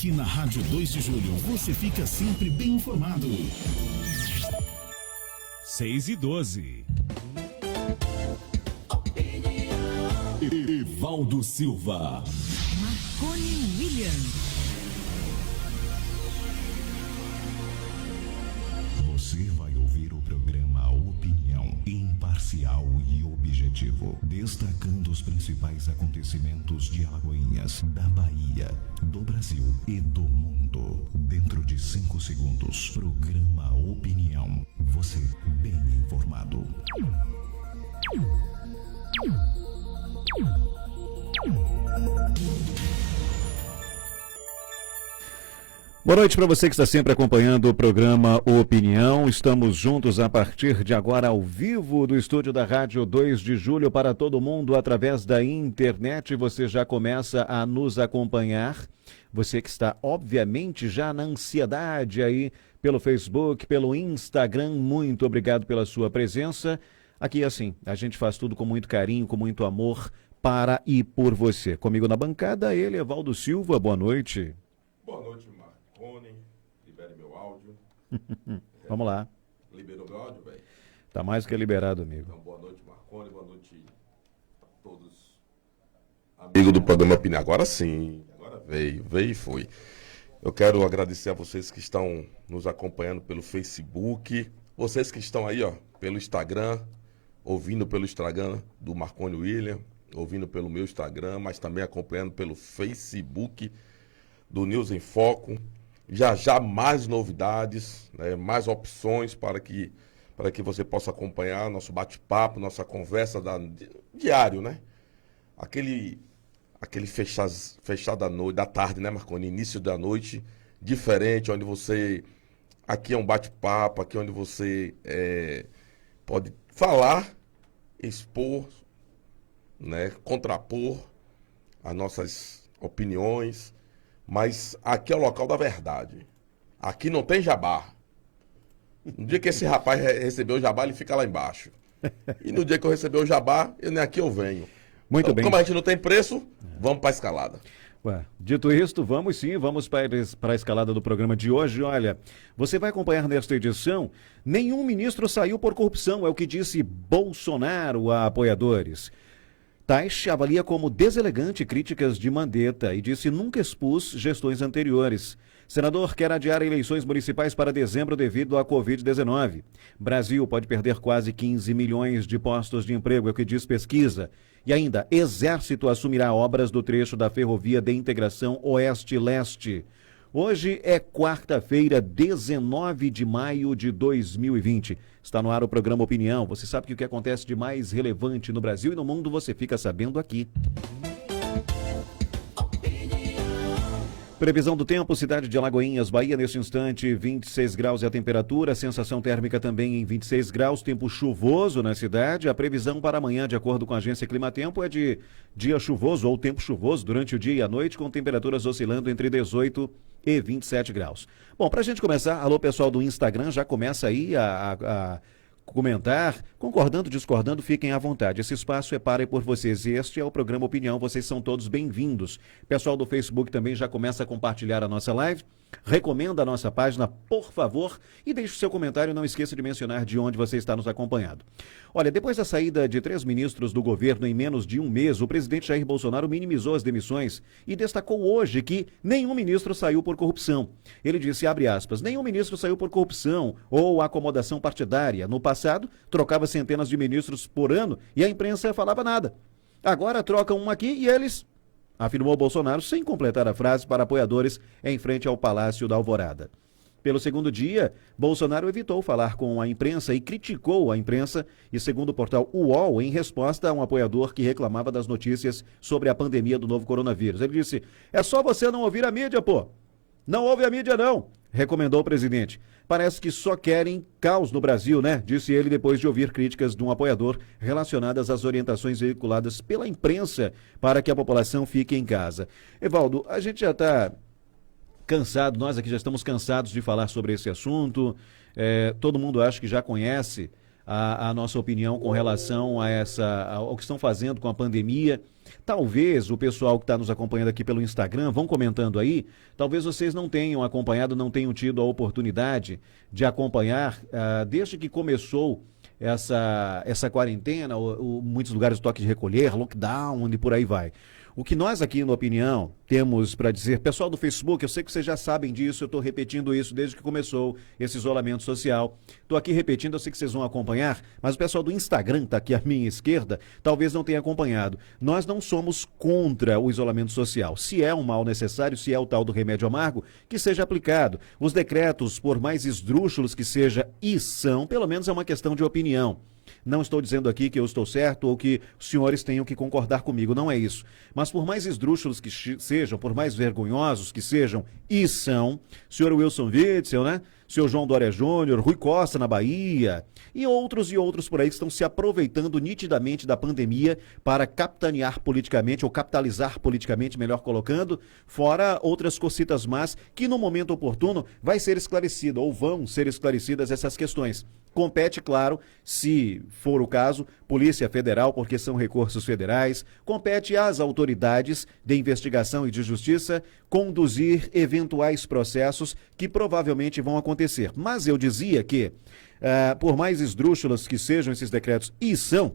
Aqui na Rádio 2 de Julho, você fica sempre bem informado. 6:12. Evaldo Silva. Marconi William. Você vai ouvir o programa Opinião, imparcial e objetivo, destacando os principais acontecimentos de Alagoinhas, da Bahia, do Brasil e do mundo. Dentro de 5 segundos, programa Opinião. Você bem informado. Boa noite para você que está sempre acompanhando o programa Opinião. Estamos juntos a partir de agora ao vivo do estúdio da Rádio 2 de Julho para todo mundo através da internet. Você já começa a nos acompanhar. Você que está, obviamente, já na ansiedade aí pelo Facebook, pelo Instagram, muito obrigado pela sua presença. Aqui, assim, a gente faz tudo com muito carinho, com muito amor para e por você. Comigo na bancada, ele, Evaldo Silva. Boa noite. Boa noite, Marconi. Libere meu áudio. Vamos lá. Liberou meu áudio, velho? Tá mais do que liberado, amigo. Então, boa noite, Marconi. Boa noite a todos. Amigo do programa Opinião. Agora sim. Agora veio e foi. Eu quero agradecer a vocês que estão nos acompanhando pelo Facebook. Vocês que estão aí, ó, pelo Instagram, ouvindo pelo Instagram do Marconi William, ouvindo pelo meu Instagram, mas também acompanhando pelo Facebook do News em Foco. Já mais novidades, né, mais opções para que você possa acompanhar nosso bate-papo, nossa conversa diário, né? Aquele fechado da noite, da tarde, né, Marconi? Início da noite, diferente, onde você... Aqui é um bate-papo, aqui é onde você pode falar, expor, né, contrapor as nossas opiniões, mas aqui é o local da verdade. Aqui não tem jabá. No dia que esse rapaz recebeu o jabá, ele fica lá embaixo. E no dia que eu receber o jabá, nem aqui eu venho. Muito Então, bem. como a gente não tem preço, vamos para a escalada. Ué, dito isto, vamos sim, vamos para a escalada do programa de hoje. Olha, você vai acompanhar nesta edição, nenhum ministro saiu por corrupção, é o que disse Bolsonaro a apoiadores. Tais avalia como deselegante críticas de Mandetta e disse nunca expus gestões anteriores. Senador quer adiar eleições municipais para dezembro devido à Covid-19. Brasil pode perder quase 15 milhões de postos de emprego, é o que diz pesquisa. E ainda, Exército assumirá obras do trecho da Ferrovia de Integração Oeste-Leste. Hoje é quarta-feira, 19 de maio de 2020. Está no ar o programa Opinião. Você sabe que o que acontece de mais relevante no Brasil e no mundo você fica sabendo aqui. Previsão do tempo, cidade de Alagoinhas, Bahia, nesse instante, 26 graus é a temperatura, sensação térmica também em 26 graus, tempo chuvoso na cidade. A previsão para amanhã, de acordo com a agência Climatempo, é de dia chuvoso ou tempo chuvoso durante o dia e a noite, com temperaturas oscilando entre 18 e 27 graus. Bom, para a gente começar, alô pessoal do Instagram, já começa aí a comentar, concordando, discordando, fiquem à vontade. Esse espaço é para e por vocês. Este é o programa Opinião, vocês são todos bem-vindos. Pessoal do Facebook também já começa a compartilhar a nossa live. Recomenda a nossa página, por favor, e deixe o seu comentário. Não esqueça de mencionar de onde você está nos acompanhando. Olha, depois da saída de 3 ministros do governo em menos de um mês, o presidente Jair Bolsonaro minimizou as demissões e destacou hoje que nenhum ministro saiu por corrupção. Ele disse, abre aspas, nenhum ministro saiu por corrupção ou acomodação partidária. No passado, trocava centenas de ministros por ano e a imprensa falava nada. Agora trocam um aqui e eles... afirmou Bolsonaro sem completar a frase para apoiadores em frente ao Palácio da Alvorada. Pelo segundo dia, Bolsonaro evitou falar com a imprensa e criticou a imprensa e, segundo o portal UOL, em resposta a um apoiador que reclamava das notícias sobre a pandemia do novo coronavírus. Ele disse, é só você não ouvir a mídia, pô. Não ouve a mídia, não, recomendou o presidente. Parece que só querem caos no Brasil, né? Disse ele depois de ouvir críticas de um apoiador relacionadas às orientações veiculadas pela imprensa para que a população fique em casa. Evaldo, a gente já está cansado, nós aqui já estamos cansados de falar sobre esse assunto. Todo mundo acha que já conhece a nossa opinião com relação ao que estão fazendo com a pandemia. Talvez o pessoal que está nos acompanhando aqui pelo Instagram, vão comentando aí, talvez vocês não tenham acompanhado, não tenham tido a oportunidade de acompanhar, desde que começou essa quarentena, muitos lugares toque de recolher, lockdown e por aí vai. O que nós aqui no Opinião temos para dizer, pessoal do Facebook, eu sei que vocês já sabem disso, eu estou repetindo isso desde que começou esse isolamento social. Estou aqui repetindo, eu sei que vocês vão acompanhar, mas o pessoal do Instagram, está aqui à minha esquerda, talvez não tenha acompanhado. Nós não somos contra o isolamento social. Se é um mal necessário, se é o tal do remédio amargo, que seja aplicado. Os decretos, por mais esdrúxulos que seja e são, pelo menos é uma questão de opinião. Não estou dizendo aqui que eu estou certo ou que os senhores tenham que concordar comigo, não é isso. Mas por mais esdrúxulos que sejam, por mais vergonhosos que sejam, e são, senhor Wilson Witzel, né? Senhor João Dória Júnior, Rui Costa na Bahia, e outros por aí que estão se aproveitando nitidamente da pandemia para capitanear politicamente, ou capitalizar politicamente, melhor colocando, fora outras cocitas más que no momento oportuno vai ser esclarecido, ou vão ser esclarecidas essas questões. Compete, claro, se for o caso, Polícia Federal, porque são recursos federais, compete às autoridades de investigação e de justiça conduzir eventuais processos que provavelmente vão acontecer. Mas eu dizia que, por mais esdrúxulas que sejam esses decretos, e são,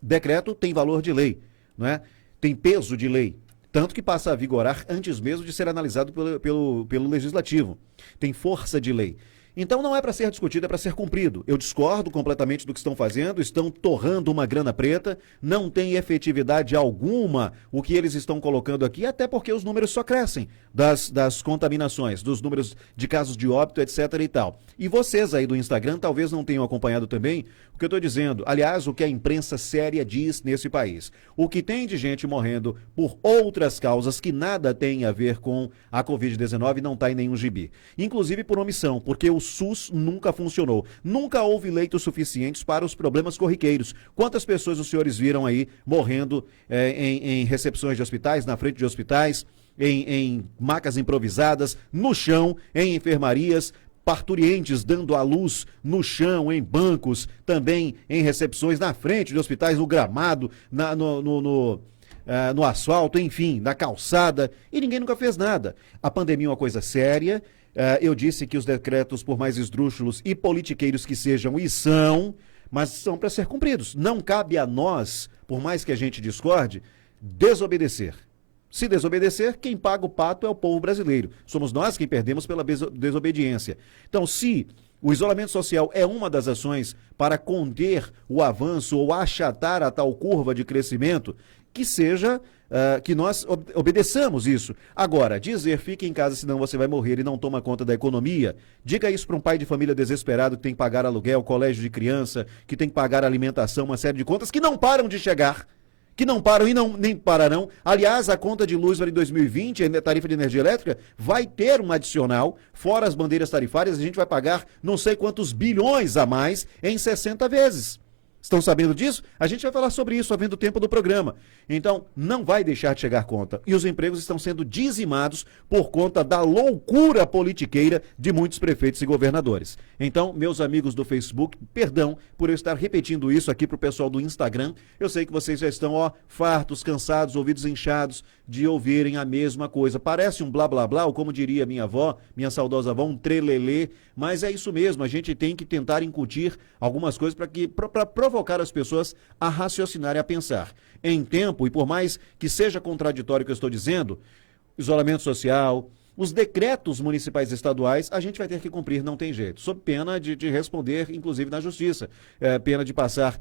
decreto tem valor de lei, não é? Tem peso de lei, tanto que passa a vigorar antes mesmo de ser analisado pelo Legislativo. Tem força de lei. Então não é para ser discutido, é para ser cumprido. Eu discordo completamente do que estão fazendo, estão torrando uma grana preta, não tem efetividade alguma o que eles estão colocando aqui, até porque os números só crescem das contaminações, dos números de casos de óbito, etc. e tal. E vocês aí do Instagram talvez não tenham acompanhado também o que eu estou dizendo, aliás, o que a imprensa séria diz nesse país. O que tem de gente morrendo por outras causas que nada tem a ver com a Covid-19 não está em nenhum gibi. Inclusive por omissão, porque o SUS nunca funcionou. Nunca houve leitos suficientes para os problemas corriqueiros. Quantas pessoas os senhores viram aí morrendo em recepções de hospitais, na frente de hospitais, em macas improvisadas, no chão, em enfermarias, parturientes dando à luz no chão, em bancos, também em recepções na frente de hospitais, no gramado, no asfalto, enfim, na calçada, e ninguém nunca fez nada. A pandemia é uma coisa séria. Eu disse que os decretos, por mais esdrúxulos e politiqueiros que sejam, e são, mas são para ser cumpridos. Não cabe a nós, por mais que a gente discorde, desobedecer. Se desobedecer, quem paga o pato é o povo brasileiro. Somos nós quem perdemos pela desobediência. Então, se o isolamento social é uma das ações para conter o avanço ou achatar a tal curva de crescimento, que seja, que nós obedeçamos isso. Agora, dizer fique em casa senão você vai morrer e não toma conta da economia, diga isso para um pai de família desesperado que tem que pagar aluguel, colégio de criança, que tem que pagar alimentação, uma série de contas que não param de chegar. Que não param e nem pararão. Aliás, a conta de luz para 2020, a tarifa de energia elétrica, vai ter um adicional, fora as bandeiras tarifárias, a gente vai pagar não sei quantos bilhões a mais em 60 vezes. Estão sabendo disso? A gente vai falar sobre isso havendo tempo do programa. Então, não vai deixar de chegar conta. E os empregos estão sendo dizimados por conta da loucura politiqueira de muitos prefeitos e governadores. Então, meus amigos do Facebook, perdão por eu estar repetindo isso aqui para o pessoal do Instagram. Eu sei que vocês já estão, fartos, cansados, ouvidos inchados de ouvirem a mesma coisa. Parece um blá blá blá, ou como diria minha avó, minha saudosa avó, um trelelê, mas é isso mesmo, a gente tem que tentar incutir algumas coisas para provocar as pessoas a raciocinarem, a pensar. Em tempo, e por mais que seja contraditório o que eu estou dizendo, isolamento social, os decretos municipais e estaduais, a gente vai ter que cumprir, não tem jeito, sob pena de responder, inclusive na justiça, pena de passar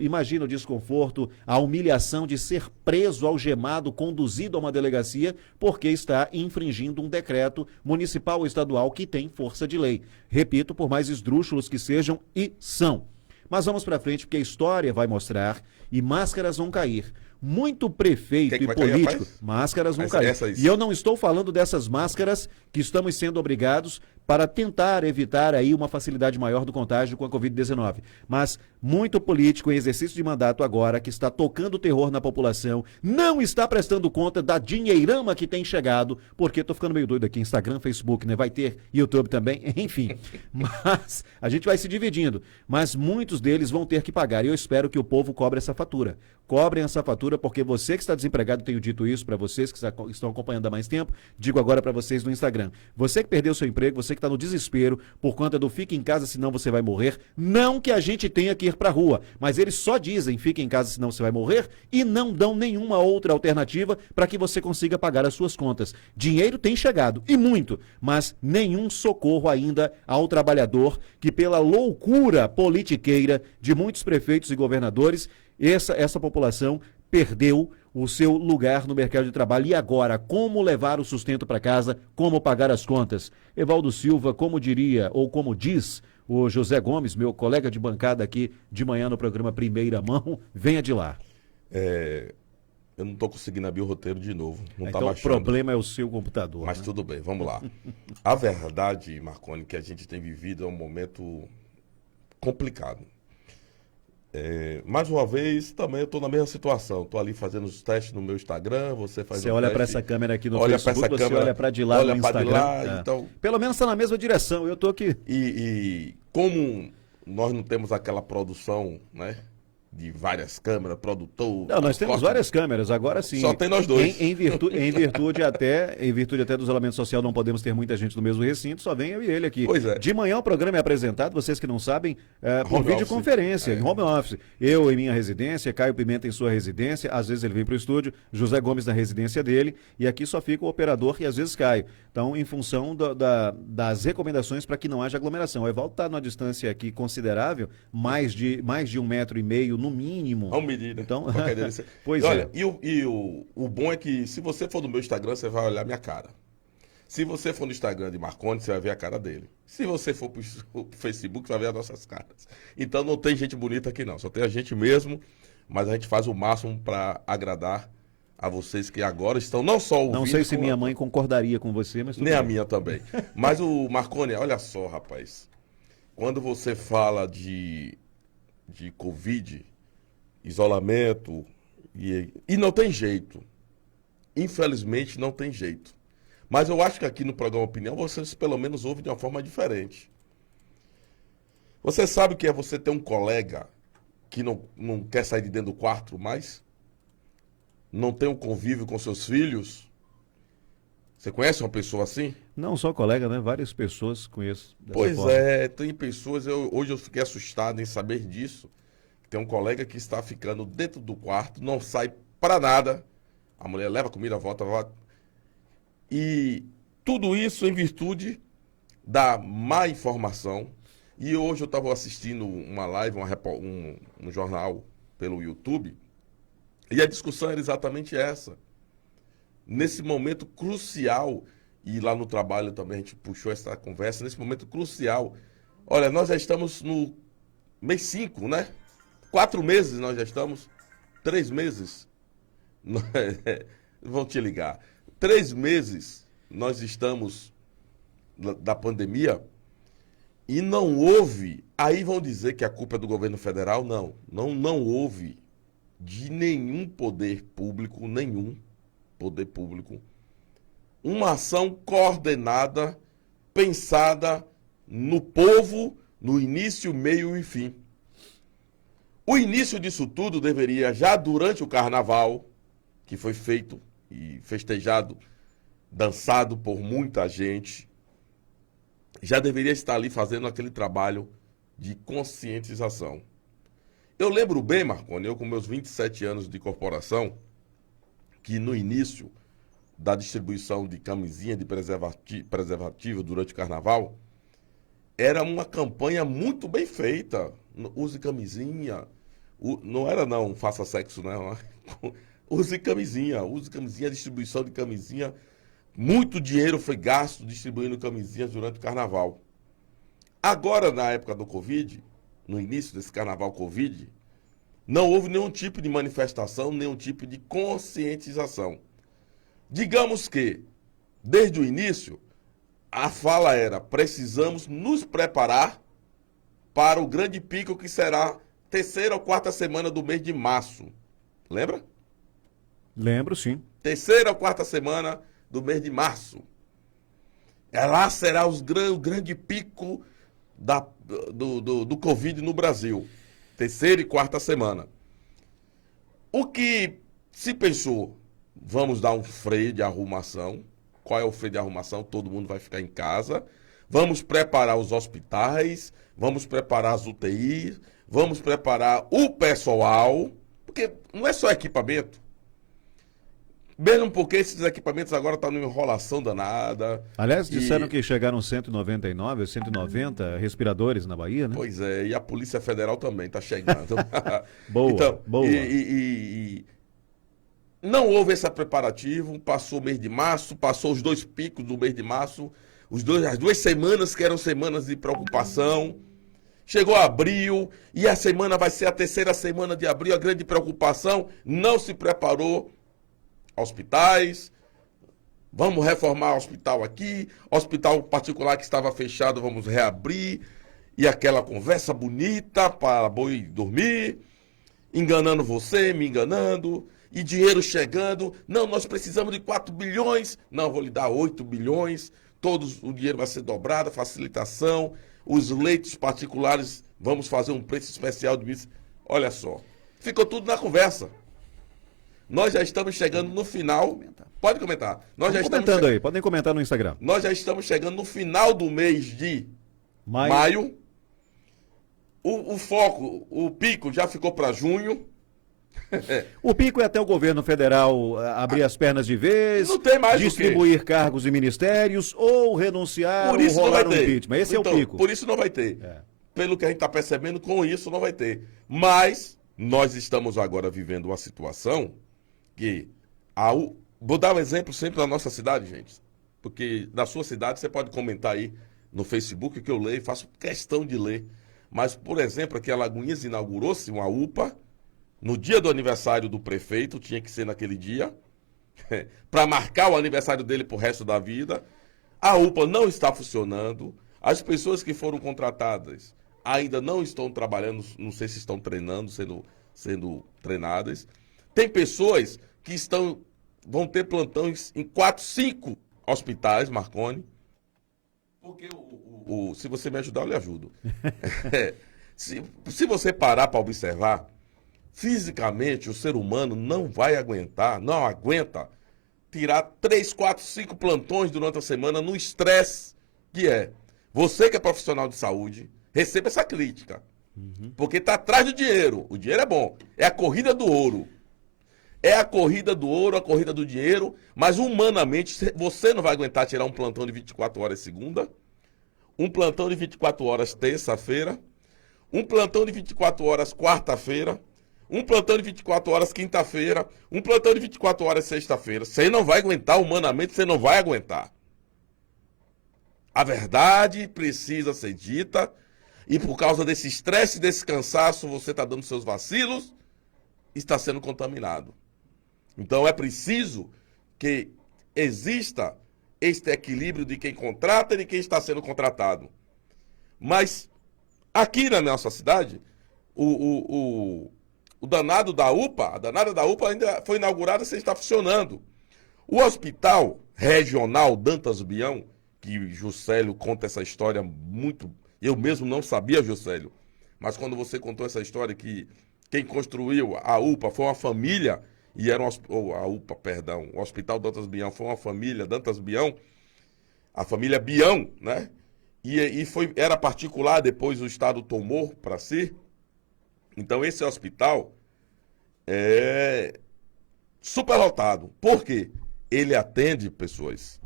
imagina o desconforto, a humilhação de ser preso, algemado, conduzido a uma delegacia, porque está infringindo um decreto municipal ou estadual que tem força de lei. Repito, por mais esdrúxulos que sejam, e são. Mas vamos para frente, porque a história vai mostrar e máscaras vão cair. Muito prefeito e político, máscaras vão cair. E eu não estou falando dessas máscaras que estamos sendo obrigados para tentar evitar aí uma facilidade maior do contágio com a Covid-19. Mas muito político em exercício de mandato agora, que está tocando terror na população, não está prestando conta da dinheirama que tem chegado, porque tô ficando meio doido aqui, Instagram, Facebook, né? Vai ter YouTube também, enfim. Mas a gente vai se dividindo. Mas muitos deles vão ter que pagar e eu espero que o povo cobre essa fatura. Cobrem essa fatura, porque você que está desempregado, tenho dito isso para vocês que estão acompanhando há mais tempo, digo agora para vocês no Instagram. Você que perdeu seu emprego, você que está no desespero por conta do fique em casa, senão você vai morrer, não que a gente tenha que ir para a rua, mas eles só dizem fique em casa, senão você vai morrer e não dão nenhuma outra alternativa para que você consiga pagar as suas contas. Dinheiro tem chegado, e muito, mas nenhum socorro ainda ao trabalhador que pela loucura politiqueira de muitos prefeitos e governadores, essa população perdeu o seu lugar no mercado de trabalho. E agora, como levar o sustento para casa, como pagar as contas? Evaldo Silva, como diria, ou como diz o José Gomes, meu colega de bancada aqui de manhã no programa Primeira Mão, venha de lá. Eu não estou conseguindo abrir o roteiro de novo. Não Então tá o problema é o seu computador. Mas né? tudo bem, vamos lá. A verdade, Marconi, que a gente tem vivido é um momento complicado. Mais uma vez, também eu estou na mesma situação. Estou ali fazendo os testes no meu Instagram, você faz Você um olha teste, para essa câmera aqui no olha Facebook, pra essa você câmera, olha para de lá olha no pra de Instagram. lá, então... Pelo menos está na mesma direção, eu estou aqui. E como nós não temos aquela produção, né? De várias câmeras, produtor... Não, nós temos corte- várias câmeras, agora sim. Só tem nós dois. Em virtude até do isolamento social, não podemos ter muita gente no mesmo recinto, só vem eu e ele aqui. Pois é. De manhã o programa é apresentado, vocês que não sabem, por Home videoconferência, office. em home office. Eu em minha residência, Caio Pimenta em sua residência, às vezes ele vem para o estúdio, José Gomes na residência dele, e aqui só fica o operador e às vezes Caio. Então, em função das recomendações para que não haja aglomeração. O Evaldo está numa distância aqui considerável, mais de 1,5 metro no mínimo. Vamos medir, né? Então, Qualquer dia desse- pois E olha, é. o bom é que se você for no meu Instagram, você vai olhar minha cara. Se você for no Instagram de Marconi, você vai ver a cara dele. Se você for pro Facebook, você vai ver as nossas caras. Então não tem gente bonita aqui não, só tem a gente mesmo, mas a gente faz o máximo para agradar a vocês que agora estão não só ouvindo... Não sei se como- minha mãe concordaria com você, mas tudo Nem a bem. minha também. Mas o Marconi, olha só, rapaz. Quando você fala de Covid, isolamento, e não tem jeito. Infelizmente, não tem jeito. Mas eu acho que aqui no programa Opinião, vocês pelo menos ouvem de uma forma diferente. Você sabe o que é você ter um colega que não quer sair de dentro do quarto mais? Não tem um convívio com seus filhos? Você conhece uma pessoa assim? Não só colega, né? Várias pessoas conheço. Dessa Pois forma. é, tem pessoas, hoje eu fiquei assustado em saber disso. Tem um colega que está ficando dentro do quarto, não sai para nada. A mulher leva comida, volta. E tudo isso em virtude da má informação. E hoje eu estava assistindo uma live, um jornal pelo YouTube, e a discussão era exatamente essa. Nesse momento crucial, e lá no trabalho também a gente puxou essa conversa, nesse momento crucial. Olha, nós já estamos no mês 5, né? 4 meses nós já estamos, 3 meses. Vão te ligar. 3 meses nós estamos da pandemia e não houve, aí vão dizer que a culpa é do governo federal, não houve de nenhum poder público, uma ação coordenada, pensada no povo, no início, meio e fim. O início disso tudo deveria, já durante o carnaval, que foi feito e festejado, dançado por muita gente, já deveria estar ali fazendo aquele trabalho de conscientização. Eu lembro bem, Marconi, eu com meus 27 anos de corporação, que no início da distribuição de camisinha de preservativo durante o carnaval, era uma campanha muito bem feita. Use camisinha. Não era não, faça sexo, não. Use camisinha, distribuição de camisinha. Muito dinheiro foi gasto distribuindo camisinhas durante o carnaval. Agora, na época do Covid, no início desse carnaval Covid, não houve nenhum tipo de manifestação, nenhum tipo de conscientização. Digamos que, desde o início, a fala era: precisamos nos preparar para o grande pico que será terceira ou quarta semana do mês de março. Lembra? Lembro, sim. Terceira ou quarta semana do mês de março. Lá será o grande pico do Covid no Brasil. Terceira e quarta semana. O que se pensou? Vamos dar um freio de arrumação. Qual é o freio de arrumação? Todo mundo vai ficar em casa. Vamos preparar os hospitais, vamos preparar as UTIs, vamos preparar o pessoal, porque não é só equipamento. Mesmo porque esses equipamentos agora estão numa enrolação danada. Aliás, disseram que chegaram 199 ou 190 respiradores na Bahia, né? Pois é, e a Polícia Federal também está chegando. Boa, então, boa. Não houve esse preparativo, passou o mês de março, passou os 2 picos do mês de março, as 2 semanas que eram semanas de preocupação. Chegou abril, e a semana vai ser a terceira semana de abril, a grande preocupação, não se preparou hospitais, vamos reformar hospital aqui, hospital particular que estava fechado, vamos reabrir, e aquela conversa bonita para boi dormir, enganando você, me enganando, e dinheiro chegando, não, nós precisamos de 4 bilhões, não, vou lhe dar 8 bilhões, o dinheiro vai ser dobrado, facilitação, os leitos particulares, vamos fazer um preço especial de missa. Olha só, ficou tudo na conversa. Nós já estamos chegando no final. Pode comentar. Nós já estamos comentando aí, podem comentar no Instagram. Nós já estamos chegando no final do mês de maio. O foco, o pico já ficou para junho. O pico é até o governo federal abrir as pernas de vez, não tem mais distribuir cargos e ministérios, ou renunciar, ou rolar um impeachment. Esse então, é o pico. Por isso não vai ter. Pelo que a gente está percebendo, com isso não vai ter. Mas nós estamos agora vivendo uma situação que... Vou dar um exemplo sempre da nossa cidade, gente. Porque na sua cidade você pode comentar aí no Facebook que eu leio, faço questão de ler. Mas, por exemplo, aqui a Lagoinhas inaugurou-se uma UPA no dia do aniversário do prefeito, tinha que ser naquele dia, para marcar o aniversário dele pro resto da vida. A UPA não está funcionando, as pessoas que foram contratadas ainda não estão trabalhando, não sei se estão treinando, sendo treinadas. Tem pessoas que vão ter plantões em 4, 5 hospitais, Marconi, porque se você me ajudar, eu lhe ajudo. Se você parar para observar, fisicamente, o ser humano não aguenta tirar 3, 4, 5 plantões durante a semana no estresse que é. Você que é profissional de saúde, receba essa crítica. Porque está atrás do dinheiro. O dinheiro é bom. É a corrida do ouro. É a corrida do ouro, a corrida do dinheiro, mas humanamente você não vai aguentar tirar um plantão de 24 horas segunda, um plantão de 24 horas terça-feira, um plantão de 24 horas quarta-feira, um plantão de 24 horas quinta-feira, um plantão de 24 horas sexta-feira. Você não vai aguentar, humanamente você não vai aguentar. A verdade precisa ser dita, e por causa desse estresse, desse cansaço, você está dando seus vacilos e está sendo contaminado. Então é preciso que exista este equilíbrio de quem contrata e de quem está sendo contratado. Mas aqui na nossa cidade, o danado da UPA, a danada da UPA ainda foi inaugurada e está funcionando. O hospital regional Dantas Bião, que Juscelio conta essa história muito... Eu mesmo não sabia, Juscelio, mas quando você contou essa história que quem construiu a UPA foi uma família, e era o Hospital Dantas Bião foi uma família, Dantas Bião, a família Bião, né? Era particular, depois o Estado tomou para si. Então esse hospital é superlotado. Por quê? Ele atende pessoas.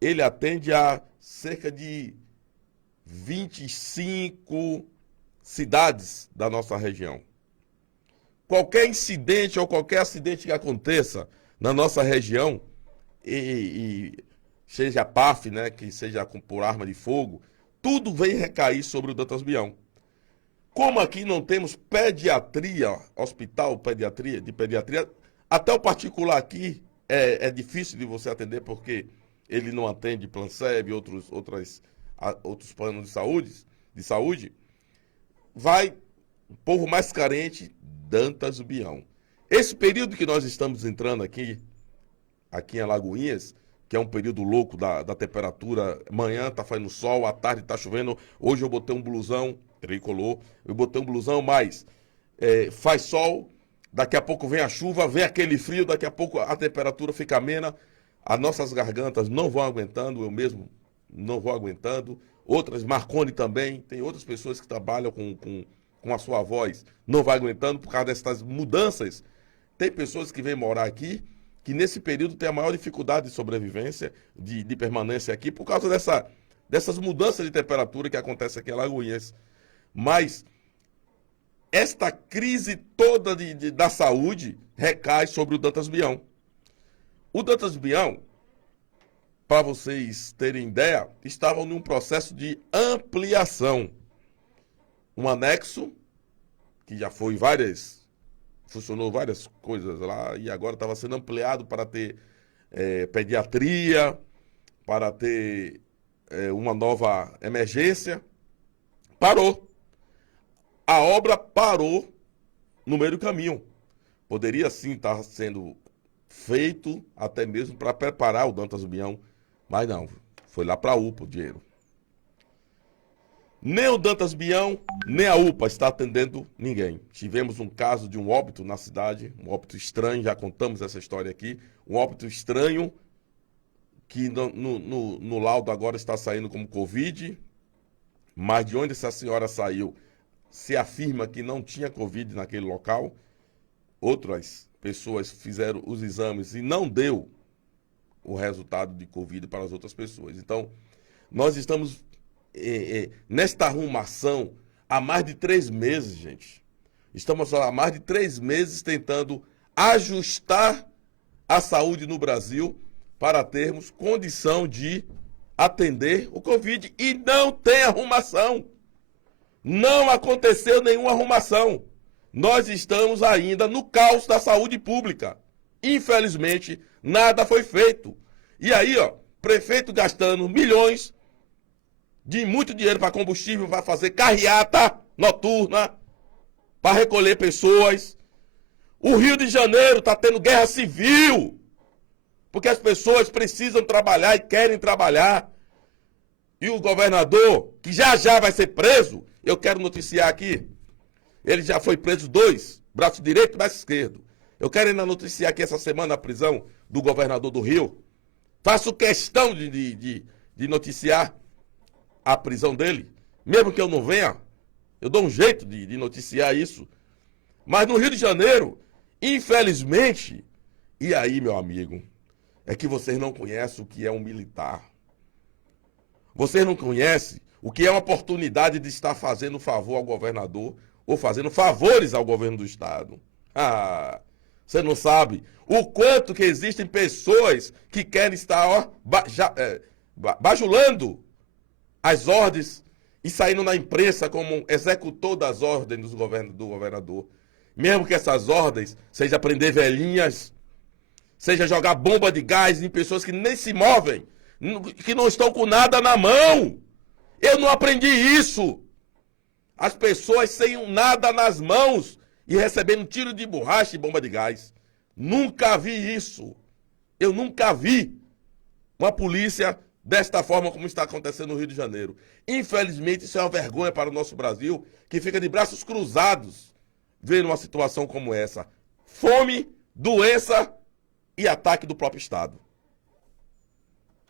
Ele atende a cerca de 25 cidades da nossa região. Qualquer incidente ou qualquer acidente que aconteça na nossa região, e seja PAF, né, que seja por arma de fogo, tudo vem recair sobre o Dantas Bião. Como aqui não temos pediatria, hospital de pediatria, até o particular aqui é difícil de você atender, porque ele não atende Planseb, outros planos de saúde, vai o povo mais carente, Dantas do Bião. Esse período que nós estamos entrando aqui em Alagoinhas, que é um período louco da temperatura, amanhã tá fazendo sol, à tarde tá chovendo, hoje eu botei um blusão tricolor, mas faz sol, daqui a pouco vem a chuva, vem aquele frio, daqui a pouco a temperatura fica amena, as nossas gargantas não vão aguentando, eu mesmo não vou aguentando, outras, Marconi também, tem outras pessoas que trabalham com a sua voz, não vai aguentando por causa dessas mudanças. Tem pessoas que vêm morar aqui, que nesse período tem a maior dificuldade de sobrevivência, de permanência aqui, por causa dessas mudanças de temperatura que acontecem aqui em Alagoinhas. Mas esta crise toda da saúde recai sobre o Dantas Bião. O Dantas Bião, para vocês terem ideia, estava num processo de ampliação. Um anexo, que já foi funcionou várias coisas lá, e agora estava sendo ampliado para ter pediatria, para ter uma nova emergência. Parou. A obra parou no meio do caminho. Poderia sim estar sendo feito até mesmo para preparar o Dantas do Bião, mas não, foi lá para a UPA o dinheiro. Nem o Dantas Bião, nem a UPA está atendendo ninguém. Tivemos um caso de um óbito na cidade, um óbito estranho, já contamos essa história aqui, um óbito estranho que no laudo agora está saindo como Covid, mas de onde essa senhora saiu, se afirma que não tinha Covid naquele local. Outras pessoas fizeram os exames e não deu o resultado de Covid para as outras pessoas. Então, nós estamos nesta arrumação há mais de 3 meses, gente. Estamos há mais de 3 meses tentando ajustar a saúde no Brasil para termos condição de atender o Covid. E não tem arrumação. Não aconteceu nenhuma arrumação. Nós estamos ainda no caos da saúde pública. Infelizmente, nada foi feito. E aí, prefeito gastando milhões de muito dinheiro para combustível, para fazer carreata noturna, para recolher pessoas. O Rio de Janeiro está tendo guerra civil, porque as pessoas precisam trabalhar e querem trabalhar. E o governador, que já vai ser preso, eu quero noticiar aqui, ele já foi preso 2, braço direito e braço esquerdo. Eu quero ainda noticiar aqui essa semana a prisão do governador do Rio. Faço questão de noticiar a prisão dele, mesmo que eu não venha, eu dou um jeito de noticiar isso. Mas no Rio de Janeiro, infelizmente, e aí, meu amigo, é que vocês não conhecem o que é um militar. Vocês não conhecem o que é uma oportunidade de estar fazendo favor ao governador ou fazendo favores ao governo do estado. Você não sabe o quanto que existem pessoas que querem estar bajulando as ordens e saindo na imprensa como executor das ordens do governador. Mesmo que essas ordens seja prender velhinhas, seja jogar bomba de gás em pessoas que nem se movem, que não estão com nada na mão. Eu não aprendi isso. As pessoas sem nada nas mãos e recebendo tiro de borracha e bomba de gás. Nunca vi isso. Eu nunca vi uma polícia desta forma como está acontecendo no Rio de Janeiro. Infelizmente, isso é uma vergonha para o nosso Brasil, que fica de braços cruzados vendo uma situação como essa. Fome, doença e ataque do próprio Estado.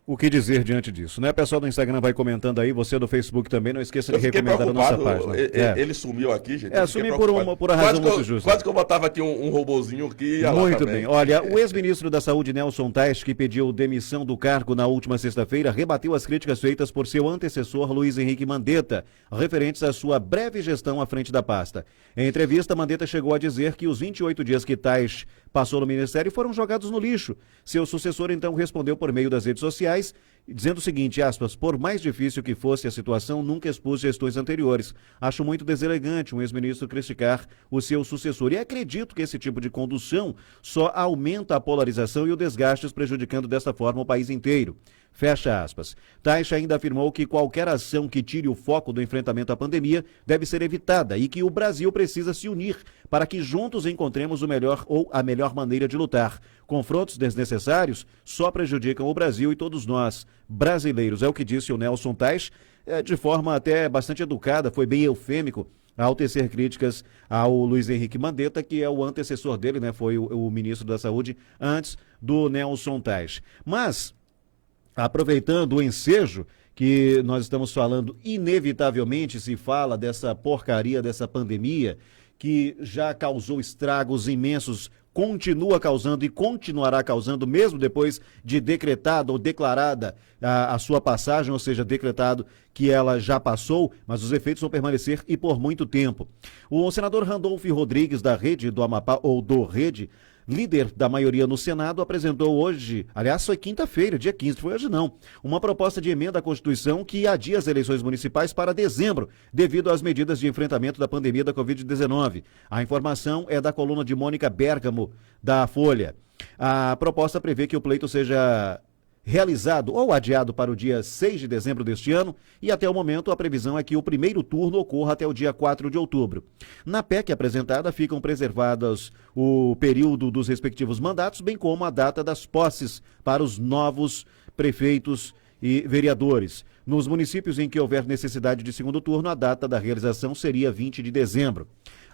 O que dizer diante disso, né? O pessoal do Instagram vai comentando aí, você do Facebook também, não esqueça de recomendar a nossa página. Ele sumiu aqui, gente. Sumiu por uma razão muito justa. Quase que eu botava aqui um robozinho aqui. Muito bem. Olha, o ex-ministro da Saúde, Nelson Teich, que pediu demissão do cargo na última sexta-feira, rebateu as críticas feitas por seu antecessor, Luiz Henrique Mandetta, referentes à sua breve gestão à frente da pasta. Em entrevista, Mandetta chegou a dizer que os 28 dias que Teich passou no ministério foram jogados no lixo. Seu sucessor, então, respondeu por meio das redes sociais, dizendo o seguinte, aspas, por mais difícil que fosse a situação, nunca expus gestões anteriores. Acho muito deselegante um ex-ministro criticar o seu sucessor. E acredito que esse tipo de condução só aumenta a polarização e o desgaste, prejudicando desta forma o país inteiro. Fecha aspas. Tais ainda afirmou que qualquer ação que tire o foco do enfrentamento à pandemia deve ser evitada e que o Brasil precisa se unir para que juntos encontremos o melhor ou a melhor maneira de lutar. Confrontos desnecessários só prejudicam o Brasil e todos nós, brasileiros. É o que disse o Nelson Tais, de forma até bastante educada, foi bem eufêmico ao tecer críticas ao Luiz Henrique Mandetta, que é o antecessor dele, né? Foi o ministro da Saúde antes do Nelson Tais. Mas, aproveitando o ensejo que nós estamos falando, inevitavelmente se fala dessa porcaria, dessa pandemia, que já causou estragos imensos, continua causando e continuará causando, mesmo depois de decretada ou declarada a sua passagem, ou seja, decretado que ela já passou, mas os efeitos vão permanecer e por muito tempo. O senador Randolfo Rodrigues, da Rede do Amapá, ou do Rede, líder da maioria no Senado, apresentou hoje, aliás, foi quinta-feira, dia 15, foi hoje não, uma proposta de emenda à Constituição que adia as eleições municipais para dezembro, devido às medidas de enfrentamento da pandemia da Covid-19. A informação é da coluna de Mônica Bergamo, da Folha. A proposta prevê que o pleito seja realizado ou adiado para o dia 6 de dezembro deste ano e até o momento a previsão é que o primeiro turno ocorra até o dia 4 de outubro. Na PEC apresentada ficam preservadas o período dos respectivos mandatos, bem como a data das posses para os novos prefeitos e vereadores. Nos municípios em que houver necessidade de segundo turno, a data da realização seria 20 de dezembro.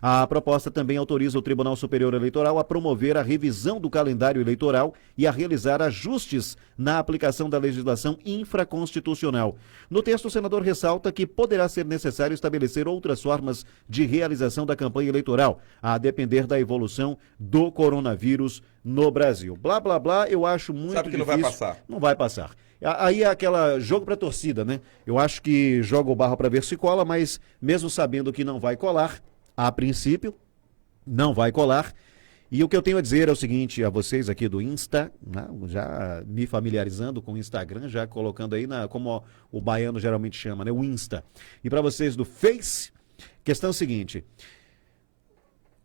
A proposta também autoriza o Tribunal Superior Eleitoral a promover a revisão do calendário eleitoral e a realizar ajustes na aplicação da legislação infraconstitucional. No texto, o senador ressalta que poderá ser necessário estabelecer outras formas de realização da campanha eleitoral, a depender da evolução do coronavírus no Brasil. Blá, blá, blá, eu acho muito Sabe que difícil. não vai passar. Não vai passar. Aí é aquela jogo para torcida, né? Eu acho que joga o barro para ver se cola, mas mesmo sabendo que não vai colar, a princípio, não vai colar. E o que eu tenho a dizer é o seguinte a vocês aqui do Insta, né? Já me familiarizando com o Instagram, já colocando aí como o baiano geralmente chama, né? O Insta. E para vocês do Face, questão é a seguinte: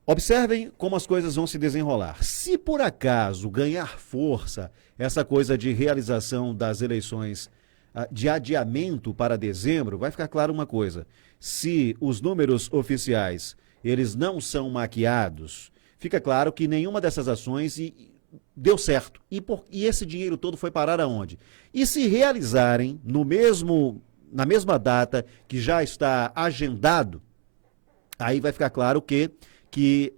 observem como as coisas vão se desenrolar. Se por acaso ganhar força essa coisa de realização das eleições, de adiamento para dezembro, vai ficar claro uma coisa: se os números oficiais eles não são maquiados, fica claro que nenhuma dessas ações deu certo. E esse dinheiro todo foi parar aonde? E se realizarem na mesma data que já está agendado, aí vai ficar claro que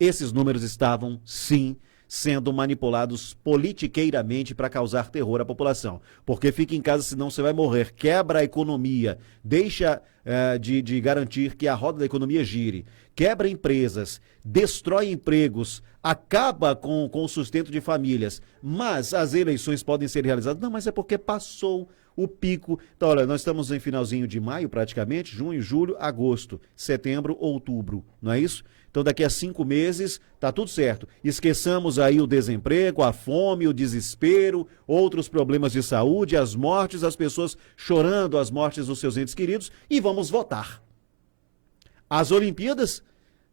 esses números estavam, sim, sendo manipulados politiqueiramente para causar terror à população. Porque fica em casa, senão você vai morrer. Quebra a economia, deixa de garantir que a roda da economia gire, quebra empresas, destrói empregos, acaba com o sustento de famílias. Mas as eleições podem ser realizadas. Não, mas é porque passou o pico. Então, olha, nós estamos em finalzinho de maio, praticamente, junho, julho, agosto, setembro, outubro, não é isso? Então, daqui a 5 meses, tá tudo certo. Esqueçamos aí o desemprego, a fome, o desespero, outros problemas de saúde, as mortes, as pessoas chorando as mortes dos seus entes queridos e vamos votar. As Olimpíadas,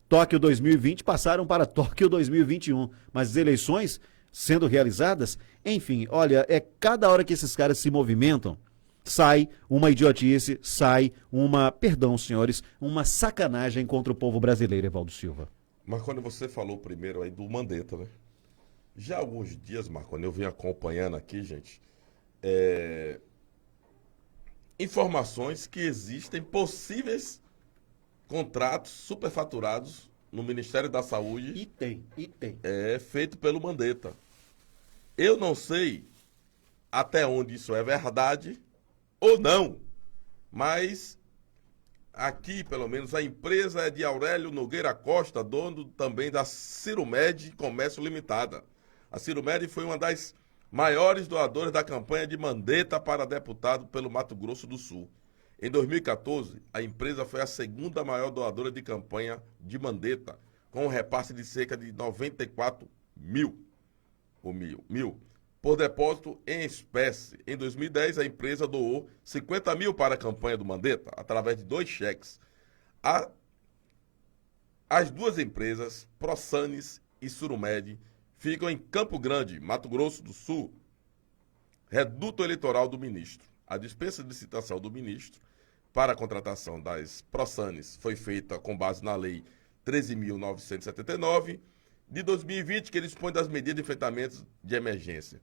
Tóquio 2020, passaram para Tóquio 2021, mas as eleições sendo realizadas, enfim, olha, é cada hora que esses caras se movimentam, sai uma idiotice, sai perdão, senhores, uma sacanagem contra o povo brasileiro, Evaldo Silva. Marconi, você falou primeiro aí do Mandetta, né? Já há alguns dias, Marconi, eu venho acompanhando aqui, gente, informações que existem possíveis contratos superfaturados no Ministério da Saúde. E tem. Feito pelo Mandetta. Eu não sei até onde isso é verdade ou não, mas aqui, pelo menos, a empresa é de Aurélio Nogueira Costa, dono também da Cirumed Comércio Limitada. A Cirumed foi uma das maiores doadoras da campanha de Mandetta para deputado pelo Mato Grosso do Sul. Em 2014, a empresa foi a segunda maior doadora de campanha de Mandetta, com um repasse de cerca de 94 mil por depósito em espécie. Em 2010, a empresa doou 50 mil para a campanha do Mandetta, através de 2 cheques. As duas empresas, Prosanes e Surumed, ficam em Campo Grande, Mato Grosso do Sul. reduto eleitoral do ministro. A dispensa de licitação do ministro para a contratação das ProSanes foi feita com base na Lei 13.979 de 2020, que ele dispõe das medidas de enfrentamento de emergência.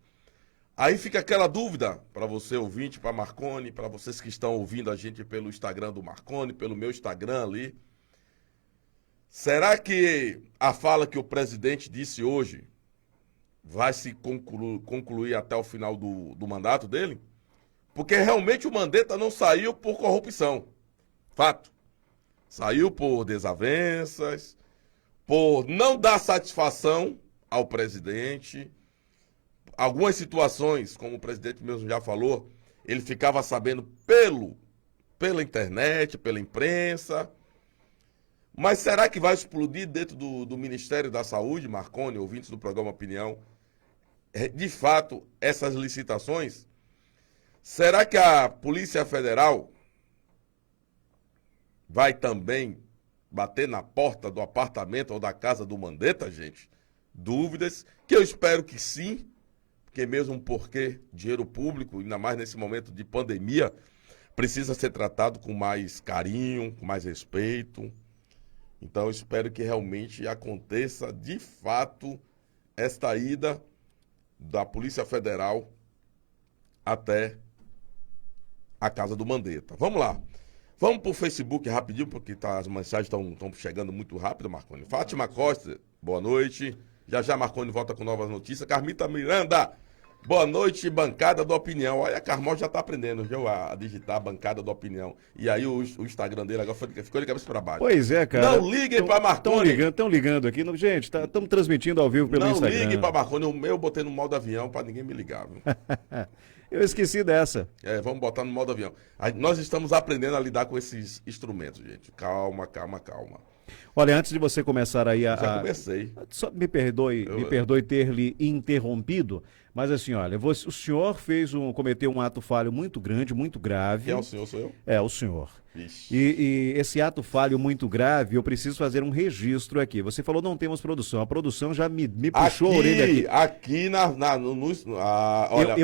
Aí fica aquela dúvida para você, ouvinte, para Marconi, para vocês que estão ouvindo a gente pelo Instagram do Marconi, pelo meu Instagram ali. Será que a fala que o presidente disse hoje vai se concluir até o final do mandato dele? Porque realmente o Mandetta não saiu por corrupção. Fato. Saiu por desavenças, por não dar satisfação ao presidente. Algumas situações, como o presidente mesmo já falou, ele ficava sabendo pela internet, pela imprensa. Mas será que vai explodir dentro do Ministério da Saúde, Marconi, ouvintes do programa Opinião, de fato, essas licitações? Será que a Polícia Federal vai também bater na porta do apartamento ou da casa do Mandetta, gente? Dúvidas, que eu espero que sim, porque mesmo porque dinheiro público, ainda mais nesse momento de pandemia, precisa ser tratado com mais carinho, com mais respeito. Então eu espero que realmente aconteça de fato esta ida da Polícia Federal até a casa do Mandetta. Vamos lá. Vamos pro Facebook rapidinho, porque as mensagens estão chegando muito rápido, Marconi. Fátima Costa, boa noite. Já Marconi volta com novas notícias. Carmita Miranda, boa noite, bancada da opinião. Olha, a Carmol já tá aprendendo, viu, a digitar bancada da opinião. E aí o Instagram dele agora ficou de cabeça para baixo. Pois é, cara. Não liguem para Marconi. Estão ligando aqui. Gente, estamos transmitindo ao vivo pelo Instagram. Não liguem para Marconi. O meu eu botei no modo avião para ninguém me ligar, viu? Eu esqueci dessa. Vamos botar no modo avião. Nós estamos aprendendo a lidar com esses instrumentos, gente. Calma. Olha, antes de você começar aí Já comecei. Só me perdoe ter lhe interrompido, mas assim, olha, o senhor cometeu um ato falho muito grande, muito grave. Quem é o senhor? Sou eu? É, o senhor. Vixe. E esse ato falho muito grave, eu preciso fazer um registro aqui. Você falou não temos produção. A produção já me puxou a orelha aqui. Olha,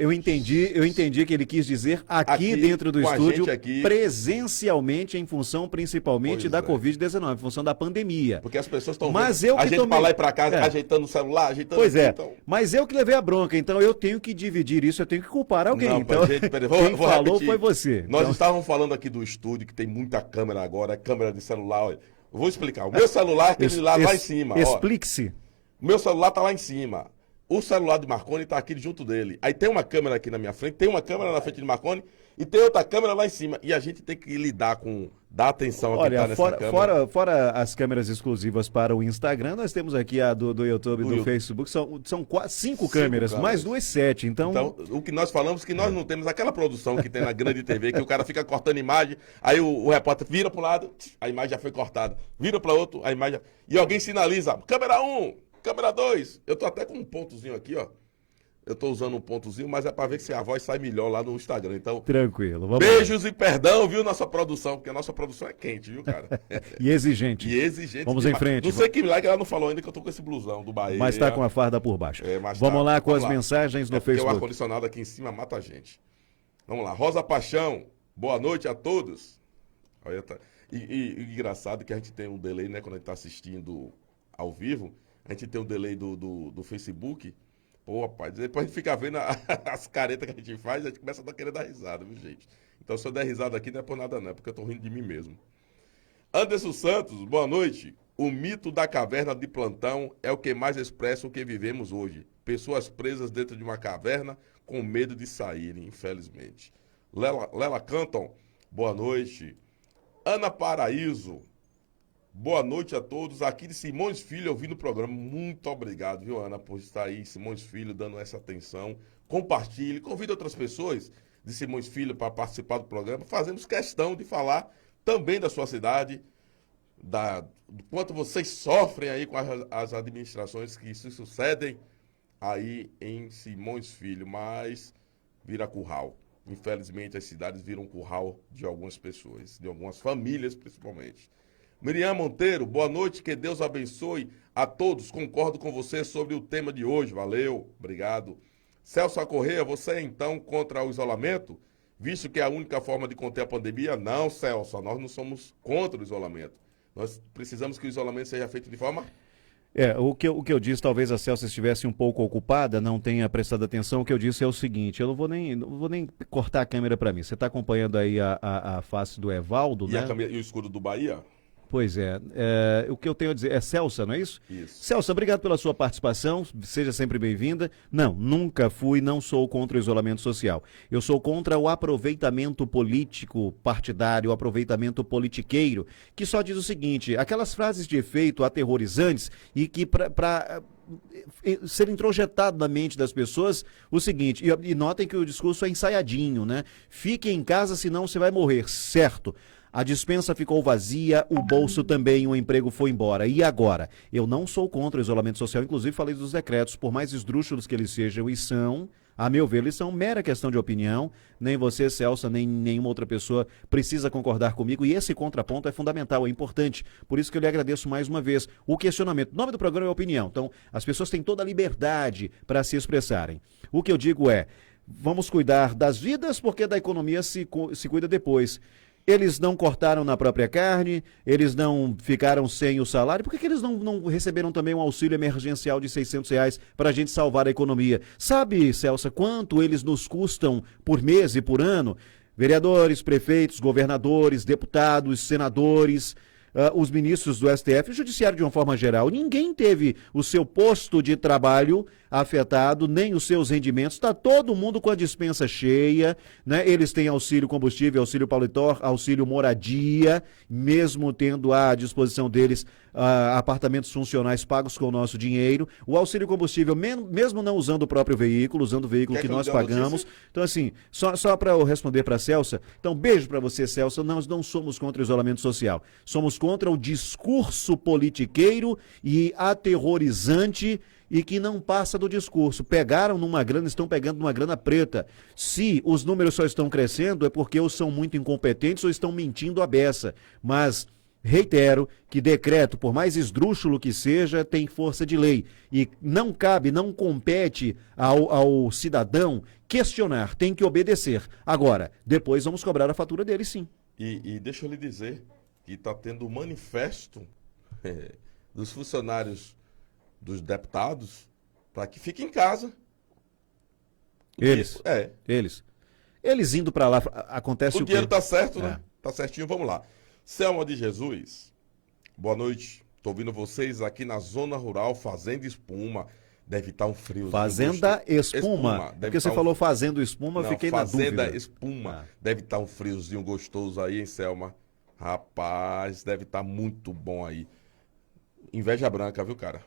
eu entendi que ele quis dizer aqui dentro do estúdio, presencialmente, em função principalmente da Covid-19, em função da pandemia. Porque as pessoas estão vendo a gente pra lá e pra cá, ajeitando o celular, ajeitando Pois é, então... mas eu que levei a bronca, então eu tenho que dividir isso, eu tenho que culpar alguém. Não, então, gente, quem falou repetir. Foi você. Nós estávamos falando aqui do estúdio, que tem muita câmera agora, câmera de celular. Olha. Eu vou explicar. O meu celular é aquele lá em cima. Explique-se. O meu celular tá lá em cima. O celular de Marconi tá aqui junto dele. Aí tem uma câmera aqui na minha frente, tem uma câmera na frente de Marconi e tem outra câmera lá em cima. E a gente tem que lidar com... Dar atenção a quem tá nessa câmera. Fora as câmeras exclusivas para o Instagram, nós temos aqui a do YouTube e do Facebook. São 5 câmeras, mais 2, 7. Então, o que nós falamos é que nós não temos aquela produção que tem na grande TV, que o cara fica cortando imagem, aí o repórter vira para um lado, a imagem já foi cortada. Vira para outro, a imagem... E alguém sinaliza, câmera 1, câmera 2. Eu tô até com um pontozinho aqui, ó. Eu tô usando um pontozinho, mas é para ver se a voz sai melhor lá no Instagram. Então, tranquilo. Vamos beijos lá. E perdão, viu, nossa produção, porque a nossa produção é quente, viu, cara? E exigente. Vamos demais. Em frente. Não sei que milagre ela não falou ainda que eu tô com esse blusão do Bahia. Mas tá com a farda por baixo. Vamos lá com as mensagens no Facebook. Porque o ar-condicionado aqui em cima mata a gente. Vamos lá. Rosa Paixão, boa noite a todos. Olha, tá... e engraçado que a gente tem um delay, né, quando a gente tá assistindo ao vivo, a gente tem um delay do Facebook. Pô, rapaz, depois a gente fica vendo as caretas que a gente faz, a gente começa a querer dar risada, viu, gente? Então, se eu der risada aqui, não é por nada, não, é porque eu tô rindo de mim mesmo. Anderson Santos, boa noite. O mito da caverna de plantão é o que mais expressa o que vivemos hoje. Pessoas presas dentro de uma caverna com medo de saírem, infelizmente. Lela Canton, boa noite. Ana Paraíso, boa noite a todos. Aqui de Simões Filho, ouvindo o programa. Muito obrigado, viu, Ana, por estar aí, Simões Filho, dando essa atenção. Compartilhe, convide outras pessoas de Simões Filho para participar do programa. Fazemos questão de falar também da sua cidade, do quanto vocês sofrem aí com as administrações que se sucedem aí em Simões Filho, mas vira curral. Infelizmente, as cidades viram curral de algumas pessoas, de algumas famílias principalmente. Miriam Monteiro, boa noite, que Deus abençoe a todos. Concordo com você sobre o tema de hoje, valeu, obrigado. Celso Corrêa, você é então contra o isolamento? Visto que é a única forma de conter a pandemia? Não, Celso, nós não somos contra o isolamento. Nós precisamos que o isolamento seja feito de forma... O que eu disse, talvez a Celso estivesse um pouco ocupada, não tenha prestado atenção. O que eu disse é o seguinte: eu não vou nem cortar a câmera para mim. Você está acompanhando aí a face do Evaldo, né? E o escudo do Bahia? Pois é, o que eu tenho a dizer é Celsa, não é isso? Isso. Celsa, obrigado pela sua participação, seja sempre bem-vinda. Não, nunca fui, não sou contra o isolamento social. Eu sou contra o aproveitamento político partidário, o aproveitamento politiqueiro, que só diz o seguinte: aquelas frases de efeito aterrorizantes e que para ser introjetado na mente das pessoas o seguinte, e notem que o discurso é ensaiadinho, né? Fique em casa, senão você vai morrer, certo? A despensa ficou vazia, o bolso também, o emprego foi embora. E agora? Eu não sou contra o isolamento social, inclusive falei dos decretos, por mais esdrúxulos que eles sejam, e são, a meu ver, eles são mera questão de opinião. Nem você, Celsa, nem nenhuma outra pessoa precisa concordar comigo, e esse contraponto é fundamental, é importante. Por isso que eu lhe agradeço mais uma vez o questionamento. O nome do programa é opinião, então as pessoas têm toda a liberdade para se expressarem. O que eu digo é, vamos cuidar das vidas, porque da economia se cuida depois. Eles não cortaram na própria carne, eles não ficaram sem o salário. Por que eles não receberam também um auxílio emergencial de R$ 600 para a gente salvar a economia? Sabe, Celsa, quanto eles nos custam por mês e por ano? Vereadores, prefeitos, governadores, deputados, senadores, os ministros do STF, o judiciário de uma forma geral. Ninguém teve o seu posto de trabalho afetado, nem os seus rendimentos. Está todo mundo com a despensa cheia, né? Eles têm auxílio combustível, auxílio paletó, auxílio moradia, mesmo tendo à disposição deles apartamentos funcionais pagos com o nosso dinheiro. O auxílio combustível, mesmo não usando o próprio veículo, usando o veículo que nós pagamos. Então, assim, só para eu responder para a Celsa, então, beijo para você, Celsa. Nós não somos contra o isolamento social. Somos contra o discurso politiqueiro e aterrorizante e que não passa do discurso. Pegaram numa grana, estão pegando numa grana preta. Se os números só estão crescendo, é porque ou são muito incompetentes ou estão mentindo à beça. Mas reitero que decreto, por mais esdrúxulo que seja, tem força de lei. E não cabe, não compete ao cidadão questionar, tem que obedecer. Agora, depois vamos cobrar a fatura dele, sim. E deixa eu lhe dizer que está tendo um manifesto dos funcionários dos deputados para que fiquem em casa. Eles. É. Eles indo para lá, acontece o quê? O dinheiro tá certo, né? Tá certinho, vamos lá. Selma de Jesus, boa noite. Tô ouvindo vocês aqui na zona rural, Fazenda Espuma. Deve estar um frio. Fazenda Espuma. Porque você falou Fazendo Espuma, eu fiquei na dúvida. Fazenda Espuma. Deve estar um friozinho gostoso aí, hein, Selma? Rapaz, deve estar muito bom aí. Inveja branca, viu, cara?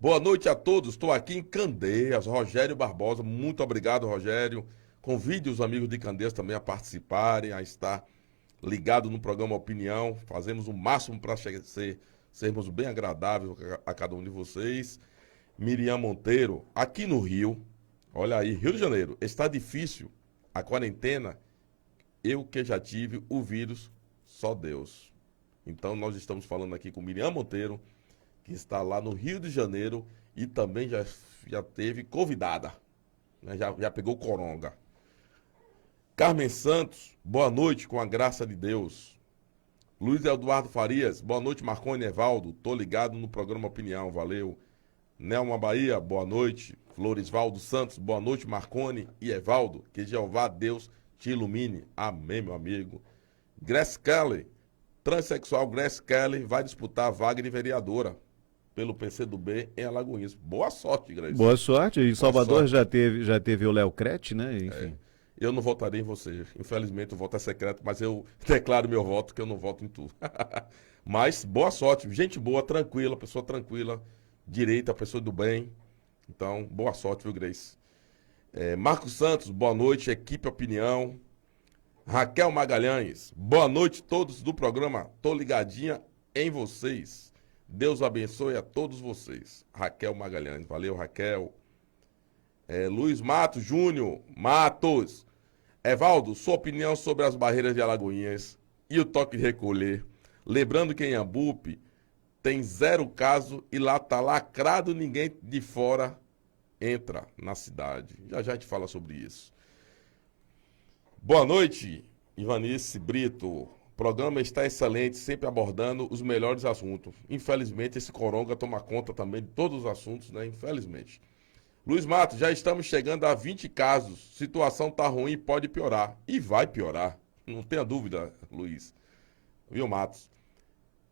Boa noite a todos, estou aqui em Candeias, Rogério Barbosa, muito obrigado, Rogério. Convide os amigos de Candeias também a participarem, a estar ligado no programa Opinião. Fazemos o máximo para sermos bem agradáveis a cada um de vocês. Miriam Monteiro, aqui no Rio, olha aí, Rio de Janeiro, está difícil a quarentena, eu que já tive o vírus, só Deus. Então nós estamos falando aqui com Miriam Monteiro, que está lá no Rio de Janeiro e também já teve convidada, né? Já pegou coronga. Carmen Santos, boa noite, com a graça de Deus. Luiz Eduardo Farias, boa noite, Marconi Evaldo, tô ligado no programa Opinião, valeu. Nelma Bahia, boa noite. Floresvaldo Santos, boa noite, Marconi e Evaldo, que Jeová Deus te ilumine, amém, meu amigo. Grace Kelly, transexual Grace Kelly vai disputar a vaga de vereadora pelo PCdoB em Alagoinhas. Boa sorte, Grace. Boa sorte. Em Salvador sorte. já teve o Léo Crete, né? Enfim. Eu não votaria em você. Infelizmente o voto é secreto, mas eu declaro meu voto que eu não voto em tu. Mas boa sorte. Gente boa, tranquila, pessoa tranquila, direita, pessoa do bem. Então, boa sorte, viu, Grace? Marcos Santos, boa noite, equipe Opinião. Raquel Magalhães, boa noite todos do programa. Tô ligadinha em vocês. Deus abençoe a todos vocês. Raquel Magalhães, valeu, Raquel. Luiz Matos Júnior, Matos. Evaldo, sua opinião sobre as barreiras de Alagoinhas e o toque de recolher. Lembrando que em Ambupe tem 0 caso e lá tá lacrado, ninguém de fora entra na cidade. Já já a gente fala sobre isso. Boa noite, Ivanice Brito. O programa está excelente, sempre abordando os melhores assuntos. Infelizmente, esse coronga toma conta também de todos os assuntos, né? Infelizmente. Luiz Matos, já estamos chegando a 20 casos. Situação tá ruim, pode piorar. E vai piorar. Não tenha dúvida, Luiz. Viu, Matos?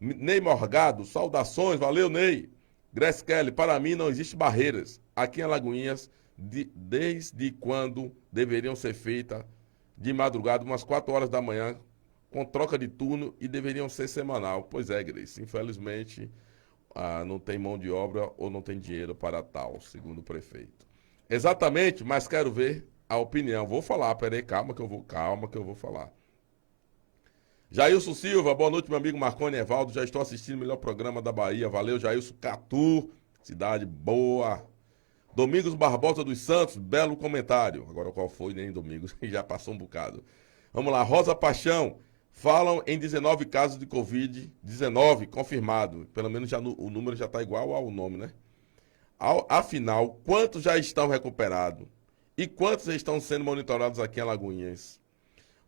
Ney Morgado, saudações. Valeu, Ney. Grace Kelly, para mim não existe barreiras. Aqui em Alagoinhas, desde quando deveriam ser feitas de madrugada, umas 4 horas da manhã, com troca de turno e deveriam ser semanal. Pois é, Grace, infelizmente não tem mão de obra ou não tem dinheiro para tal, segundo o prefeito. Exatamente, mas quero ver a opinião. Vou falar, peraí, calma que eu vou falar. Jailson Silva, boa noite, meu amigo Marconi Evaldo. Já estou assistindo o melhor programa da Bahia. Valeu, Jailson Catu, cidade boa. Domingos Barbosa dos Santos, belo comentário. Agora qual foi, nem Domingos, já passou um bocado. Vamos lá, Rosa Paixão. Falam em 19 casos de Covid-19 confirmado. Pelo menos já o número já está igual ao nome, né? Afinal, quantos já estão recuperados? E quantos estão sendo monitorados aqui em Alagoinhas?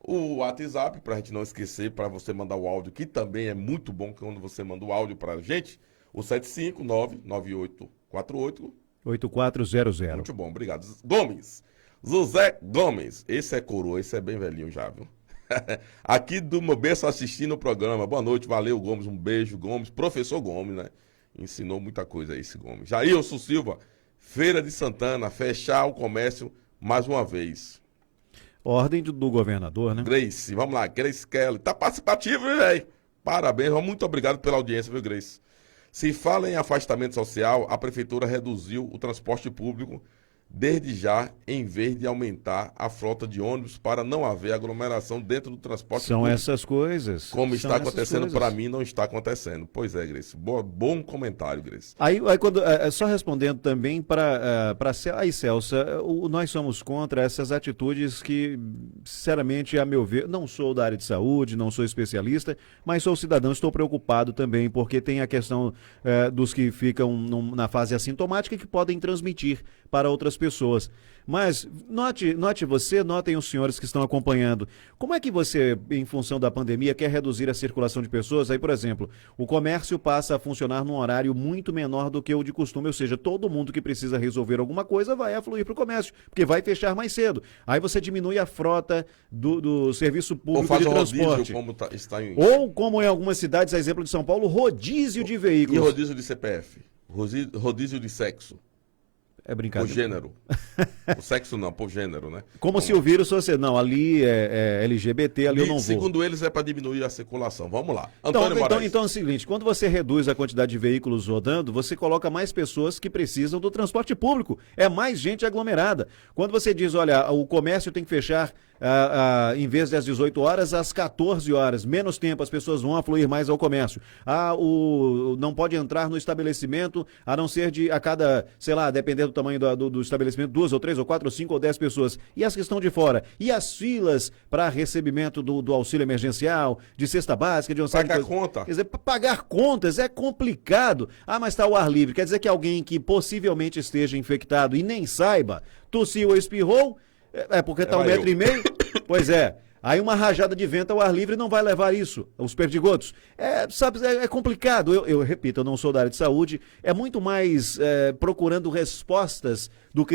O WhatsApp, para a gente não esquecer, para você mandar o áudio, que também é muito bom quando você manda o áudio para a gente, o 759-9848-8400. Muito bom, obrigado. Gomes, José Gomes, esse é coroa, esse é bem velhinho já, viu? Aqui do meu berço assistindo o programa. Boa noite, valeu, Gomes, um beijo, Gomes. Professor Gomes, né? Ensinou muita coisa aí, esse Gomes. Jailson Silva, Feira de Santana, fechar o comércio mais uma vez. Ordem do governador, né? Grace, vamos lá, Grace Kelly. Tá participativo, velho. Parabéns, muito obrigado pela audiência, viu, Grace? Se fala em afastamento social, a prefeitura reduziu o transporte público desde já, em vez de aumentar a frota de ônibus para não haver aglomeração dentro do transporte público. São essas coisas. Como está acontecendo, para mim não está acontecendo. Pois é, Grace. Bom comentário, Grace. Aí quando, só respondendo também para aí, Celsa, nós somos contra essas atitudes que, sinceramente, a meu ver, não sou da área de saúde, não sou especialista, mas sou cidadão, estou preocupado também, porque tem a questão dos que ficam na fase assintomática e que podem transmitir para outras pessoas. Mas notem os senhores que estão acompanhando. Como é que você, em função da pandemia, quer reduzir a circulação de pessoas? Aí, por exemplo, o comércio passa a funcionar num horário muito menor do que o de costume, ou seja, todo mundo que precisa resolver alguma coisa vai afluir para o comércio, porque vai fechar mais cedo. Aí você diminui a frota do serviço público de transporte. Rodízio, Ou, como em algumas cidades, a exemplo de São Paulo, rodízio de veículos. E rodízio de CPF? Rodízio de sexo? É brincadeira. Por gênero. O sexo não, por gênero, né? Como se o vírus fosse, não, ali é LGBT, ali eu não vou. Segundo eles, é para diminuir a circulação. Vamos lá. Antônio Moraes. Então é o seguinte, quando você reduz a quantidade de veículos rodando, você coloca mais pessoas que precisam do transporte público. É mais gente aglomerada. Quando você diz, olha, o comércio tem que fechar em vez das 18 horas, às 14 horas. Menos tempo, as pessoas vão afluir mais ao comércio. Não pode entrar no estabelecimento, a não ser a cada, sei lá, dependendo do tamanho do estabelecimento, 2 ou 3 ou 4 ou 5 ou 10 pessoas. E as que estão de fora? E as filas para recebimento do auxílio emergencial, de cesta básica, de um Pagar conta. Quer dizer, pagar contas é complicado. Mas está ao ar livre. Quer dizer que alguém que possivelmente esteja infectado e nem saiba, tossiu ou espirrou, porque está 1,5 metro? Pois é. Aí uma rajada de vento ao ar livre não vai levar isso, os perdigotos. É complicado. Eu repito, eu não sou da área de saúde. É muito mais procurando respostas do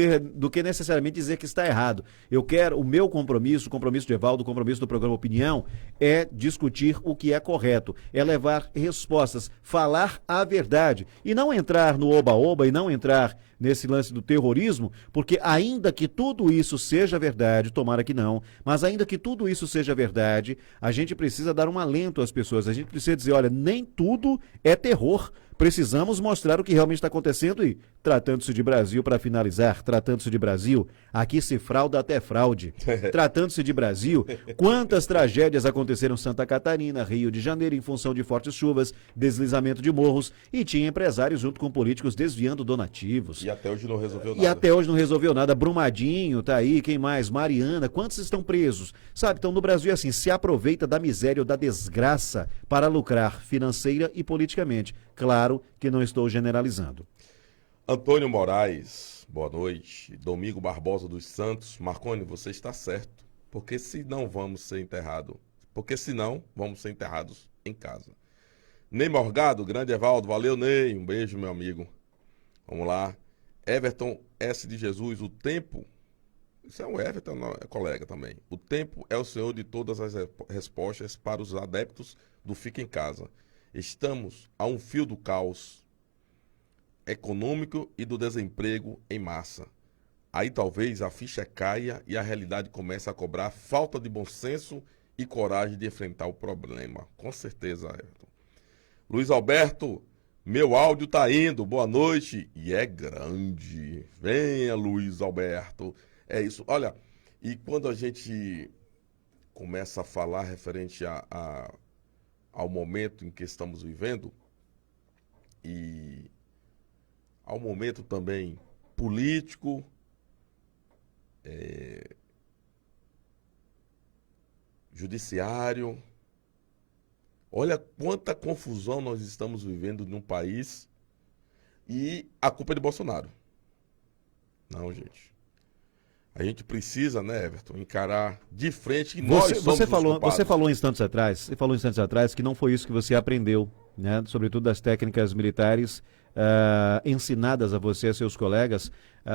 que necessariamente dizer que está errado. Eu quero, o meu compromisso, o compromisso de Evaldo, o compromisso do programa Opinião, é discutir o que é correto, é levar respostas, falar a verdade e não entrar no oba-oba e não entrar nesse lance do terrorismo, porque ainda que tudo isso seja verdade, tomara que não, mas ainda que tudo isso seja verdade, a gente precisa dar um alento às pessoas, a gente precisa dizer, olha, nem tudo é terror, precisamos mostrar o que realmente está acontecendo e, tratando-se de Brasil, para finalizar, tratando-se de Brasil, aqui se frauda até fraude. Tratando-se de Brasil, quantas tragédias aconteceram em Santa Catarina, Rio de Janeiro, em função de fortes chuvas, deslizamento de morros, e tinha empresários junto com políticos desviando donativos. E até hoje não resolveu nada. E até hoje não resolveu nada. Brumadinho tá aí, quem mais? Mariana, quantos estão presos? Sabe, então no Brasil é assim, se aproveita da miséria ou da desgraça para lucrar financeira e politicamente. Claro que não estou generalizando. Antônio Moraes, boa noite. Domingo Barbosa dos Santos. Marconi, você está certo. Porque senão vamos ser enterrados. Porque senão vamos ser enterrados em casa. Ney Morgado, grande Evaldo. Valeu, Ney. Um beijo, meu amigo. Vamos lá. Everton S. de Jesus. O tempo... Isso é um Everton, não, é colega também. O tempo é o senhor de todas as respostas para os adeptos do Fica em Casa. Estamos a um fio do caos econômico e do desemprego em massa. Aí talvez a ficha caia e a realidade comece a cobrar falta de bom senso e coragem de enfrentar o problema. Com certeza, Everton. Luiz Alberto, meu áudio tá indo. Boa noite. E é grande. Venha, Luiz Alberto. É isso. Olha, e quando a gente começa a falar referente ao momento em que estamos vivendo e ao momento também político, judiciário, olha quanta confusão nós estamos vivendo num país e a culpa é de Bolsonaro. Não, gente. A gente precisa, né, Everton, encarar de frente que nós somos os culpados. Você falou instantes atrás que não foi isso que você aprendeu, né, sobretudo das técnicas militares ensinadas a você e a seus colegas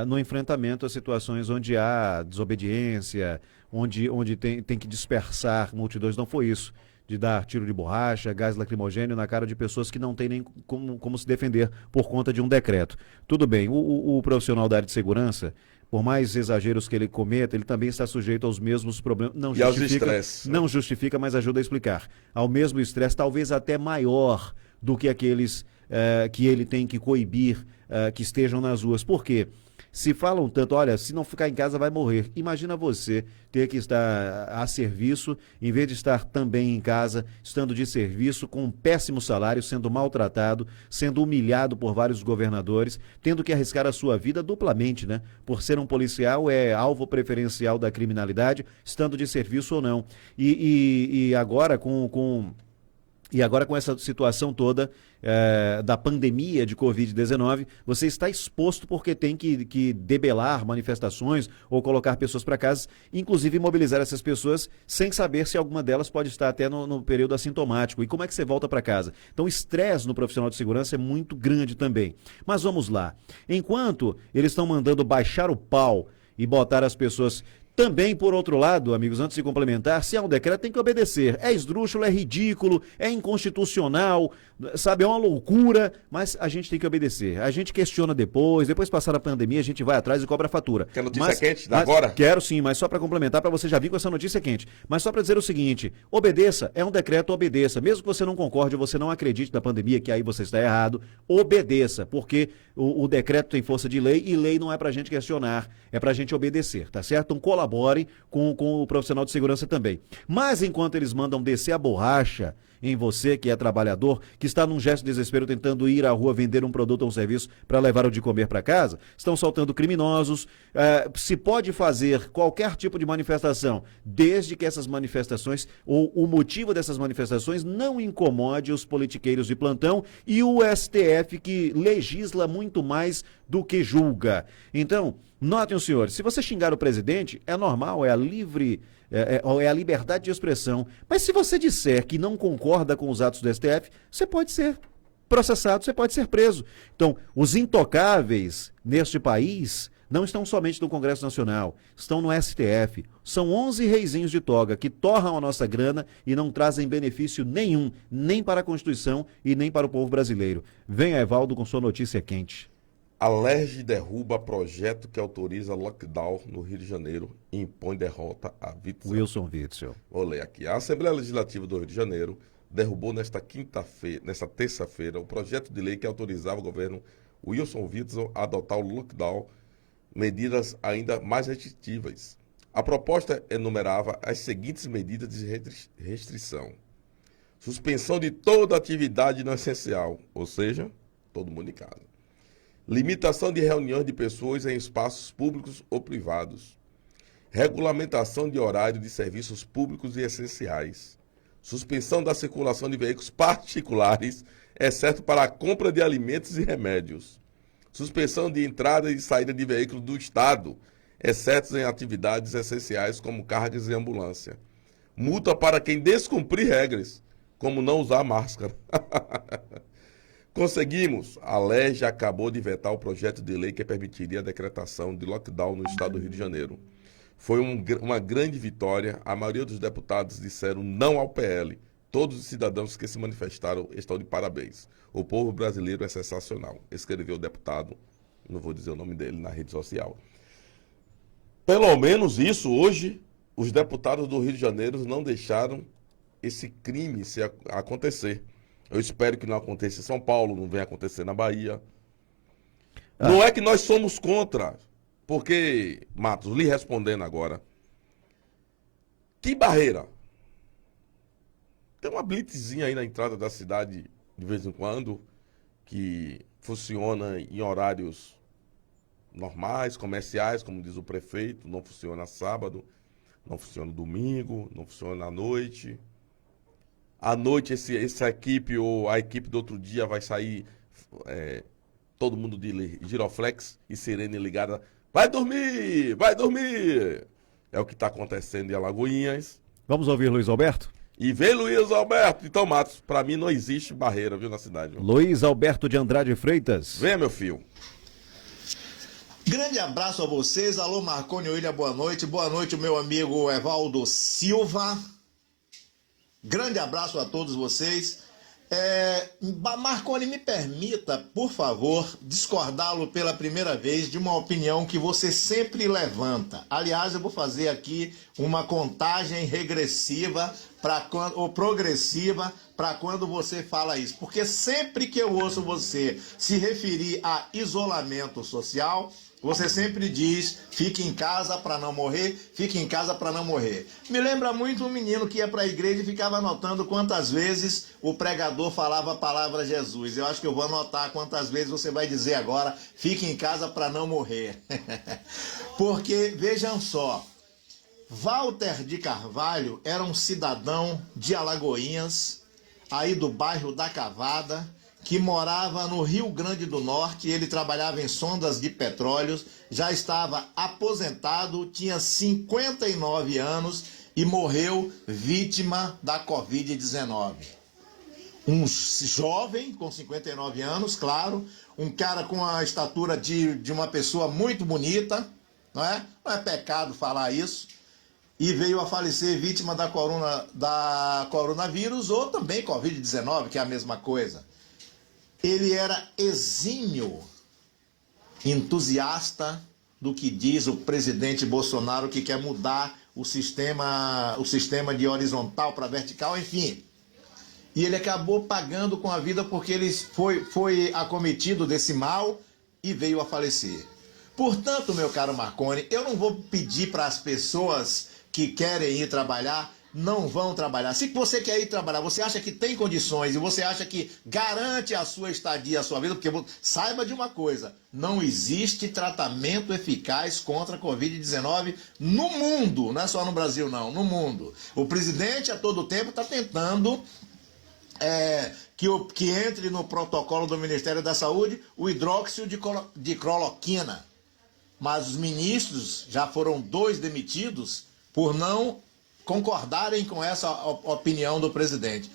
no enfrentamento a situações onde há desobediência, onde tem que dispersar multidões. Não foi isso, de dar tiro de borracha, gás lacrimogêneo na cara de pessoas que não têm nem como se defender por conta de um decreto. Tudo bem, o profissional da área de segurança, por mais exageros que ele cometa, ele também está sujeito aos mesmos problemas. Não justifica, mas ajuda a explicar. Ao mesmo estresse, talvez até maior do que aqueles que ele tem que coibir que estejam nas ruas. Por quê? Se falam tanto, olha, se não ficar em casa vai morrer. Imagina você ter que estar a serviço, em vez de estar também em casa, estando de serviço, com um péssimo salário, sendo maltratado, sendo humilhado por vários governadores, tendo que arriscar a sua vida duplamente, né? Por ser um policial, é alvo preferencial da criminalidade, estando de serviço ou não. E agora com essa situação toda da pandemia de Covid-19, você está exposto porque tem que debelar manifestações ou colocar pessoas para casa, inclusive mobilizar essas pessoas sem saber se alguma delas pode estar até no período assintomático. E como é que você volta para casa? Então o estresse no profissional de segurança é muito grande também. Mas vamos lá. Enquanto eles estão mandando baixar o pau e botar as pessoas... Também, por outro lado, amigos, antes de complementar, se há um decreto, tem que obedecer. É esdrúxulo, é ridículo, é inconstitucional, sabe, é uma loucura, mas a gente tem que obedecer. A gente questiona depois passar a pandemia, a gente vai atrás e cobra a fatura. Quer notícia quente da agora? Quero sim, mas só para complementar, para você já vir com essa notícia quente. Mas só para dizer o seguinte, obedeça, é um decreto, obedeça. Mesmo que você não concorde, você não acredite na pandemia, que aí você está errado, obedeça, porque o decreto tem força de lei e lei não é para a gente questionar, é para a gente obedecer, tá certo? Então colabore com o profissional de segurança também. Mas enquanto eles mandam descer a borracha em você, que é trabalhador, que está num gesto de desespero tentando ir à rua vender um produto ou um serviço para levar o de comer para casa, estão soltando criminosos, se pode fazer qualquer tipo de manifestação, desde que essas manifestações, ou o motivo dessas manifestações não incomode os politiqueiros de plantão e o STF, que legisla muito mais do que julga. Então, notem, senhores, se você xingar o presidente, é normal, é a livre... É a liberdade de expressão. Mas se você disser que não concorda com os atos do STF, você pode ser processado, você pode ser preso. Então, os intocáveis neste país não estão somente no Congresso Nacional, estão no STF. São 11 reizinhos de toga que torram a nossa grana e não trazem benefício nenhum, nem para a Constituição e nem para o povo brasileiro. Venha, Evaldo, com sua notícia quente. Alerj derruba projeto que autoriza lockdown no Rio de Janeiro e impõe derrota a Witzel. Wilson Witzel. Vou ler aqui. A Assembleia Legislativa do Rio de Janeiro derrubou nesta terça-feira, o projeto de lei que autorizava o governo Wilson Witzel a adotar o lockdown, medidas ainda mais restritivas. A proposta enumerava as seguintes medidas de restrição: suspensão de toda atividade não essencial, ou seja, todo mundo em casa. Limitação de reuniões de pessoas em espaços públicos ou privados. Regulamentação de horário de serviços públicos e essenciais. Suspensão da circulação de veículos particulares, exceto para a compra de alimentos e remédios. Suspensão de entrada e saída de veículos do Estado, exceto em atividades essenciais como cargas e ambulância. Multa para quem descumprir regras, como não usar máscara. Conseguimos. A LERJ acabou de vetar o projeto de lei que permitiria a decretação de lockdown no estado do Rio de Janeiro. Foi uma grande vitória. A maioria dos deputados disseram não ao PL. Todos os cidadãos que se manifestaram estão de parabéns. O povo brasileiro é sensacional, escreveu o deputado, não vou dizer o nome dele, na rede social. Pelo menos isso, hoje, os deputados do Rio de Janeiro não deixaram esse crime acontecer. Eu espero que não aconteça em São Paulo, não venha acontecer na Bahia. Não é que nós somos contra, porque, Matos, lhe respondendo agora, que barreira? Tem uma blitzinha aí na entrada da cidade, de vez em quando, que funciona em horários normais, comerciais, como diz o prefeito, não funciona sábado, não funciona domingo, não funciona à noite. À noite, essa equipe ou a equipe do outro dia vai sair todo mundo de giroflex e sirene ligada. Vai dormir! Vai dormir! É o que está acontecendo em Alagoinhas. Vamos ouvir Luiz Alberto? E vem Luiz Alberto. Então, Matos, para mim não existe barreira, viu, na cidade. Viu? Luiz Alberto de Andrade Freitas. Venha, meu filho. Grande abraço a vocês. Alô, Marconi William, boa noite. Boa noite, meu amigo Evaldo Silva. Grande abraço a todos vocês. Marconi, me permita, por favor, discordá-lo pela primeira vez de uma opinião que você sempre levanta. Aliás, eu vou fazer aqui uma contagem regressiva ou progressiva para quando você fala isso. Porque sempre que eu ouço você se referir a isolamento social, você sempre diz, fique em casa para não morrer, fique em casa para não morrer. Me lembra muito um menino que ia para a igreja e ficava anotando quantas vezes o pregador falava a palavra Jesus. Eu acho que eu vou anotar quantas vezes você vai dizer agora, fique em casa para não morrer. Porque, vejam só, Walter de Carvalho era um cidadão de Alagoinhas, aí do bairro da Cavada, que morava no Rio Grande do Norte. Ele trabalhava em sondas de petróleo, já estava aposentado, tinha 59 anos e morreu vítima da Covid-19. Um jovem com 59 anos, claro, um cara com a estatura de uma pessoa muito bonita, não é? Não é pecado falar isso. E veio a falecer vítima da coronavírus ou também Covid-19, que é a mesma coisa. Ele era exímio entusiasta do que diz o presidente Bolsonaro, que quer mudar o sistema de horizontal para vertical, enfim. E ele acabou pagando com a vida porque ele foi acometido desse mal e veio a falecer. Portanto, meu caro Marconi, eu não vou pedir para as pessoas que querem ir trabalhar, não vão trabalhar. Se você quer ir trabalhar, você acha que tem condições e você acha que garante a sua estadia, a sua vida, porque saiba de uma coisa, não existe tratamento eficaz contra a Covid-19 no mundo, não é só no Brasil não, no mundo. O presidente a todo tempo está tentando que entre no protocolo do Ministério da Saúde o hidróxido de cloroquina. Mas os ministros, já foram 2 demitidos por não concordarem com essa opinião do presidente.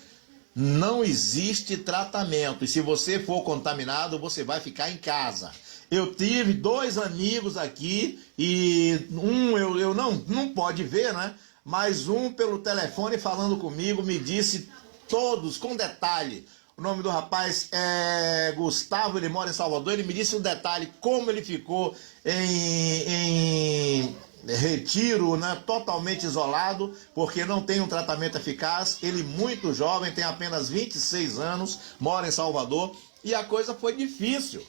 Não existe tratamento e se você for contaminado, você vai ficar em casa. Eu tive 2 amigos aqui e eu não pode ver, né? Mas um pelo telefone falando comigo me disse todos, com detalhe. O nome do rapaz é Gustavo, ele mora em Salvador, ele me disse um detalhe, como ele ficou em retiro, né, totalmente isolado, porque não tem um tratamento eficaz. Ele muito jovem, tem apenas 26 anos, mora em Salvador, e a coisa foi difícil.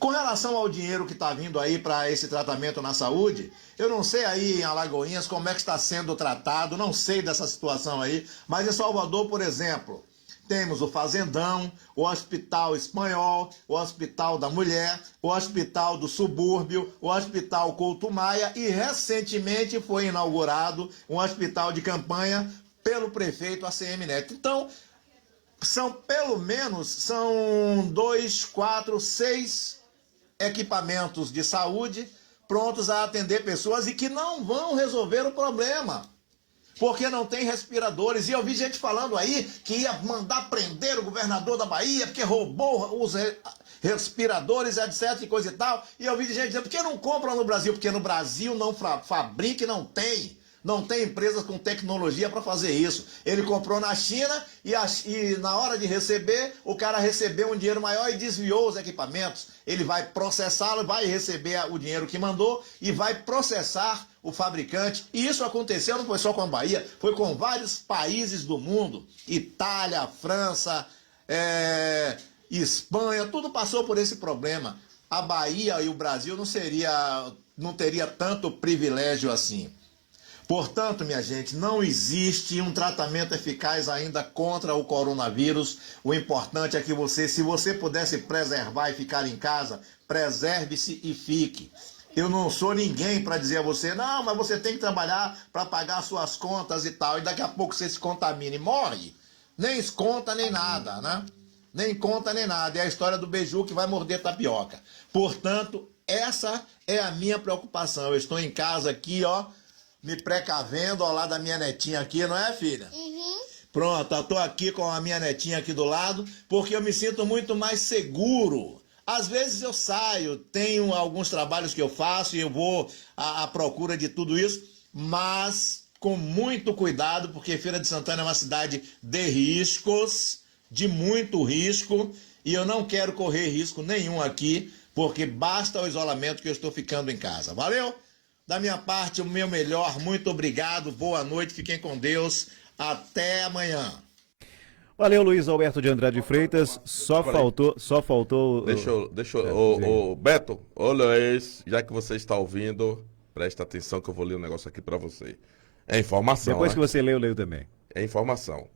Com relação ao dinheiro que está vindo aí para esse tratamento na saúde, eu não sei aí em Alagoinhas como é que está sendo tratado, não sei dessa situação aí, mas em Salvador, por exemplo, temos o Fazendão, o Hospital Espanhol, o Hospital da Mulher, o Hospital do Subúrbio, o Hospital Couto Maia e recentemente foi inaugurado um hospital de campanha pelo prefeito ACM Neto. Então, são 2, 4, 6 equipamentos de saúde prontos a atender pessoas e que não vão resolver o problema, porque não tem respiradores. E eu vi gente falando aí que ia mandar prender o governador da Bahia porque roubou os respiradores, etc, e coisa e tal. E eu vi gente dizendo, por que não compram no Brasil? Porque no Brasil não fabrica e não tem. Não tem empresas com tecnologia para fazer isso. Ele comprou na China e na hora de receber, o cara recebeu um dinheiro maior e desviou os equipamentos. Ele vai processá-lo, vai receber o dinheiro que mandou e vai processar o fabricante. E isso aconteceu, não foi só com a Bahia, foi com vários países do mundo. Itália, França, Espanha, tudo passou por esse problema. A Bahia e o Brasil não teria tanto privilégio assim. Portanto, minha gente, não existe um tratamento eficaz ainda contra o coronavírus. O importante é que você, se você pudesse preservar e ficar em casa, preserve-se e fique. Eu não sou ninguém para dizer a você, não, mas você tem que trabalhar para pagar suas contas e tal, e daqui a pouco você se contamina e morre. Nem conta nem nada, né? Nem conta nem nada. É a história do beiju que vai morder tapioca. Portanto, essa é a minha preocupação. Eu estou em casa aqui, ó, me precavendo ao lado da minha netinha aqui, não é, filha? Uhum. Pronto, eu tô aqui com a minha netinha aqui do lado, porque eu me sinto muito mais seguro. Às vezes eu saio, tenho alguns trabalhos que eu faço e eu vou à procura de tudo isso, mas com muito cuidado, porque Feira de Santana é uma cidade de riscos, de muito risco, e eu não quero correr risco nenhum aqui, porque basta o isolamento que eu estou ficando em casa. Valeu? Da minha parte, o meu melhor. Muito obrigado. Boa noite. Fiquem com Deus. Até amanhã. Valeu, Luiz Alberto de Andrade Freitas. Só faltou. Deixa eu. Beto, ô Luiz, já que você está ouvindo, presta atenção que eu vou ler um negócio aqui para você. É informação. Depois né? que você leu, eu leio também. É informação.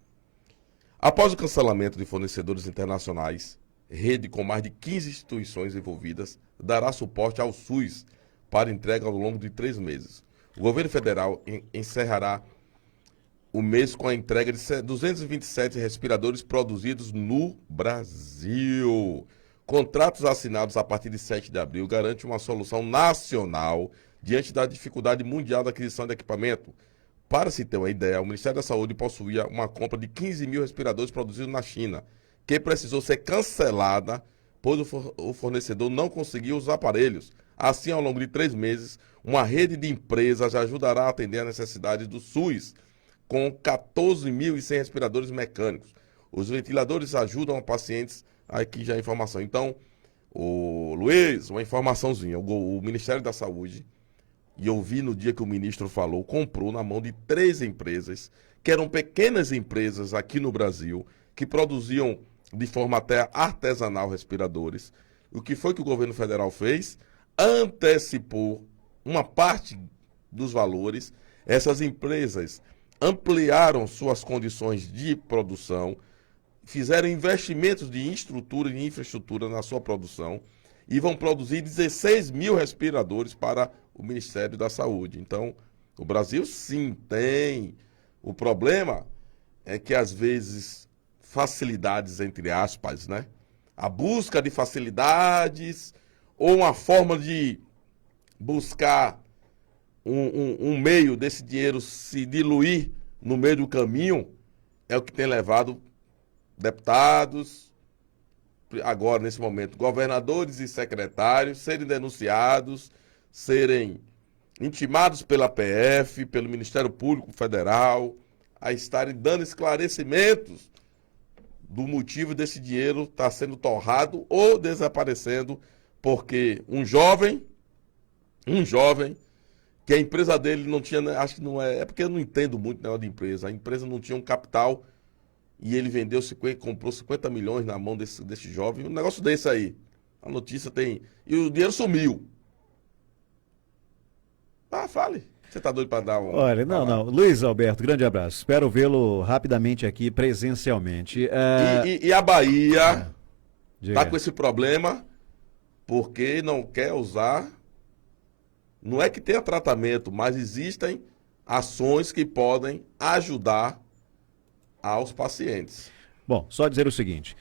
Após o cancelamento de fornecedores internacionais, rede com mais de 15 instituições envolvidas dará suporte ao SUS para entrega ao longo de 3 meses. O governo federal encerrará o mês com a entrega de 227 respiradores produzidos no Brasil. Contratos assinados a partir de 7 de abril garantem uma solução nacional diante da dificuldade mundial da aquisição de equipamento. Para se ter uma ideia, o Ministério da Saúde possuía uma compra de 15 mil respiradores produzidos na China, que precisou ser cancelada, pois o fornecedor não conseguiu os aparelhos. Assim, ao longo de 3 meses, uma rede de empresas ajudará a atender a necessidade do SUS, com 14.100 respiradores mecânicos. Os ventiladores ajudam a pacientes. Aqui já a informação. Então, o Luiz, uma informaçãozinha. O Ministério da Saúde, e eu vi no dia que o ministro falou, comprou na mão de 3 empresas, que eram pequenas empresas aqui no Brasil, que produziam de forma até artesanal respiradores. O que foi que o governo federal fez? Antecipou uma parte dos valores. Essas empresas ampliaram suas condições de produção, fizeram investimentos de estrutura e infraestrutura na sua produção e vão produzir 16 mil respiradores para o Ministério da Saúde. Então, o Brasil sim tem. O problema é que, às vezes, facilidades, entre aspas, né? A busca de facilidades ou uma forma de buscar um meio desse dinheiro se diluir no meio do caminho é o que tem levado deputados, agora nesse momento, governadores e secretários serem denunciados, serem intimados pela PF, pelo Ministério Público Federal, a estarem dando esclarecimentos do motivo desse dinheiro estar sendo torrado ou desaparecendo, porque um jovem, que a empresa dele não tinha, acho que não é porque eu não entendo muito negócio de empresa, a empresa não tinha um capital e ele vendeu, comprou 50 milhões na mão desse jovem, um negócio desse aí, a notícia tem, e o dinheiro sumiu. Fale. Você tá doido para dar um... Olha, não. Luiz Alberto, grande abraço. Espero vê-lo rapidamente aqui, presencialmente. E a Bahia Diga. tá com esse problema porque não quer usar... Não é que tenha tratamento, mas existem ações que podem ajudar aos pacientes. Bom, só dizer o seguinte...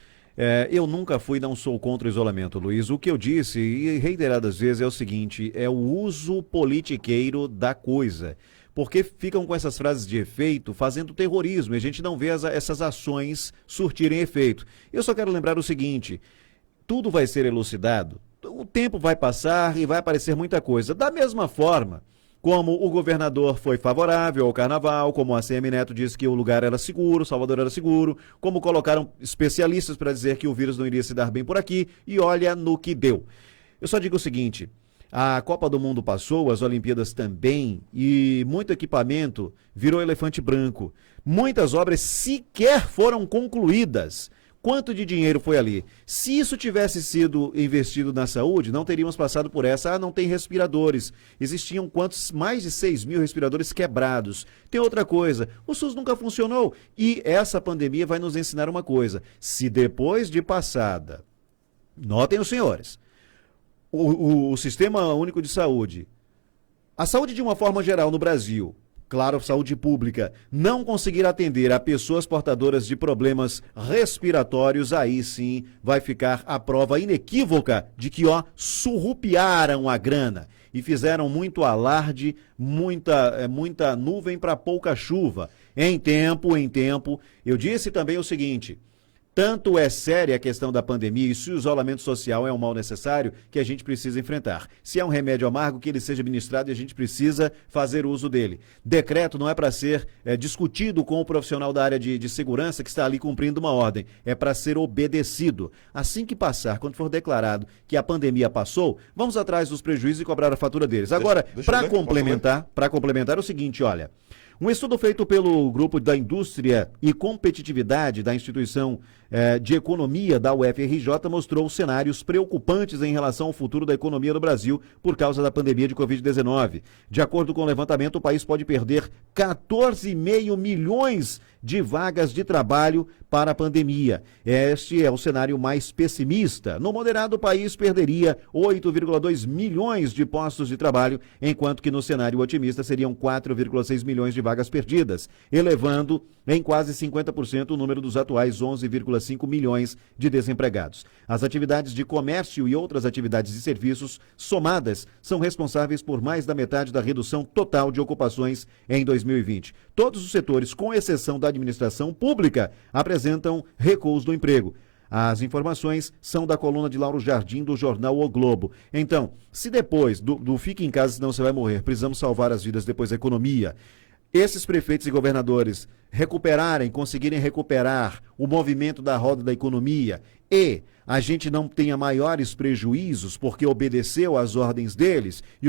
Eu nunca fui, não sou contra o isolamento, Luiz. O que eu disse, e reiteradas vezes, é o seguinte: é o uso politiqueiro da coisa. Porque ficam com essas frases de efeito fazendo terrorismo e a gente não vê essas ações surtirem efeito. Eu só quero lembrar o seguinte: tudo vai ser elucidado, o tempo vai passar e vai aparecer muita coisa. Da mesma forma como o governador foi favorável ao carnaval, como a ACM Neto disse que o lugar era seguro, Salvador era seguro, como colocaram especialistas para dizer que o vírus não iria se dar bem por aqui, e olha no que deu. Eu só digo o seguinte: a Copa do Mundo passou, as Olimpíadas também, e muito equipamento virou elefante branco. Muitas obras sequer foram concluídas. Quanto de dinheiro foi ali? Se isso tivesse sido investido na saúde, não teríamos passado por essa. Não tem respiradores. Existiam mais de 6 mil respiradores quebrados. Tem outra coisa, o SUS nunca funcionou. E essa pandemia vai nos ensinar uma coisa: se depois de passada, notem os senhores, o Sistema Único de Saúde, a saúde de uma forma geral no Brasil, claro, saúde pública, não conseguir atender a pessoas portadoras de problemas respiratórios, aí sim vai ficar a prova inequívoca de que, surrupiaram a grana e fizeram muito alarde, muita nuvem para pouca chuva. Em tempo, eu disse também o seguinte: tanto é séria a questão da pandemia e se o isolamento social é um mal necessário que a gente precisa enfrentar. Se é um remédio amargo, que ele seja administrado e a gente precisa fazer uso dele. Decreto não é para ser discutido com o profissional da área de segurança que está ali cumprindo uma ordem. É para ser obedecido. Assim que passar, quando for declarado que a pandemia passou, vamos atrás dos prejuízos e cobrar a fatura deles. Agora, para complementar é o seguinte, olha. Um estudo feito pelo Grupo da Indústria e Competitividade da Instituição de Economia da UFRJ mostrou cenários preocupantes em relação ao futuro da economia do Brasil por causa da pandemia de Covid-19. De acordo com o levantamento, o país pode perder 14,5 milhões de vagas de trabalho para a pandemia. Este é o cenário mais pessimista. No moderado, o país perderia 8,2 milhões de postos de trabalho, enquanto que no cenário otimista seriam 4,6 milhões de vagas perdidas, elevando em quase 50% o número dos atuais 11,5 milhões de desempregados. As atividades de comércio e outras atividades de serviços somadas são responsáveis por mais da metade da redução total de ocupações em 2020. Todos os setores, com exceção da administração pública, apresentam recuos do emprego. As informações são da coluna de Lauro Jardim, do jornal O Globo. Então, se depois do fique em casa, senão você vai morrer, precisamos salvar as vidas depois da economia, esses prefeitos e governadores conseguirem recuperar o movimento da roda da economia e a gente não tenha maiores prejuízos porque obedeceu às ordens deles e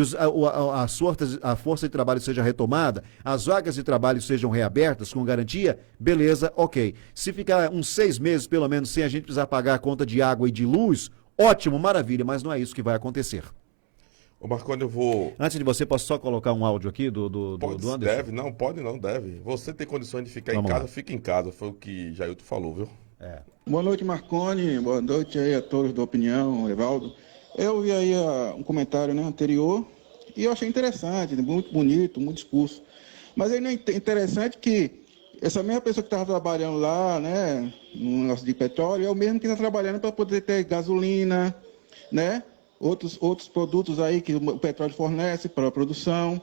a força de trabalho seja retomada, as vagas de trabalho sejam reabertas com garantia, beleza, ok. Se ficar uns 6 meses pelo menos sem a gente precisar pagar a conta de água e de luz, ótimo, maravilha, mas não é isso que vai acontecer. Ô Marconi, eu vou... Antes de você, posso só colocar um áudio aqui do Anderson? Deve, não, pode não, deve. Você tem condições de ficar em casa, fica em casa, foi o que Jailton falou, viu? Boa noite, Marconi, boa noite aí a todos da Opinião, Evaldo. Eu vi aí um comentário anterior e eu achei interessante, muito bonito, muito discurso. Mas aí é interessante que essa mesma pessoa que estava trabalhando lá, né, no negócio de petróleo, é o mesmo que está trabalhando para poder ter gasolina, né? Outros produtos aí que o petróleo fornece para a produção.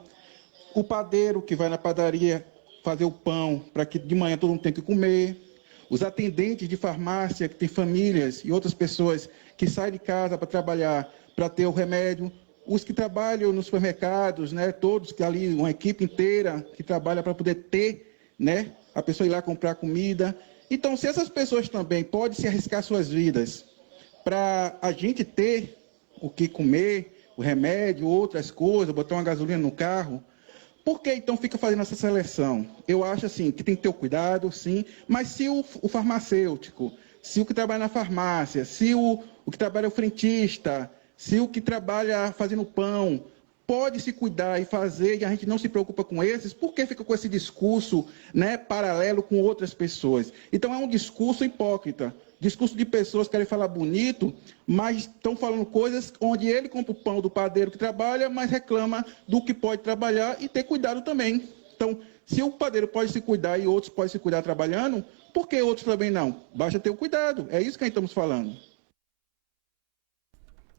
O padeiro que vai na padaria fazer o pão para que de manhã todo mundo tenha que comer. Os atendentes de farmácia que tem famílias e outras pessoas que saem de casa para trabalhar, para ter o remédio. Os que trabalham nos supermercados, né, todos que ali, uma equipe inteira que trabalha para poder ter, né, a pessoa ir lá comprar comida. Então, se essas pessoas também podem se arriscar suas vidas para a gente ter o que comer, o remédio, outras coisas, botar uma gasolina no carro, por que então fica fazendo essa seleção? Eu acho assim que tem que ter o cuidado, sim, mas se o farmacêutico, se o que trabalha na farmácia, se o que trabalha o frentista, se o que trabalha fazendo pão, pode se cuidar e fazer, e a gente não se preocupa com esses, por que fica com esse discurso, né, paralelo com outras pessoas? Então é um discurso hipócrita. Discurso de pessoas que querem falar bonito, mas estão falando coisas onde ele compra o pão do padeiro que trabalha, mas reclama do que pode trabalhar e ter cuidado também. Então, se o padeiro pode se cuidar e outros podem se cuidar trabalhando, Por que outros também não? Basta ter o cuidado. É isso que nós estamos falando.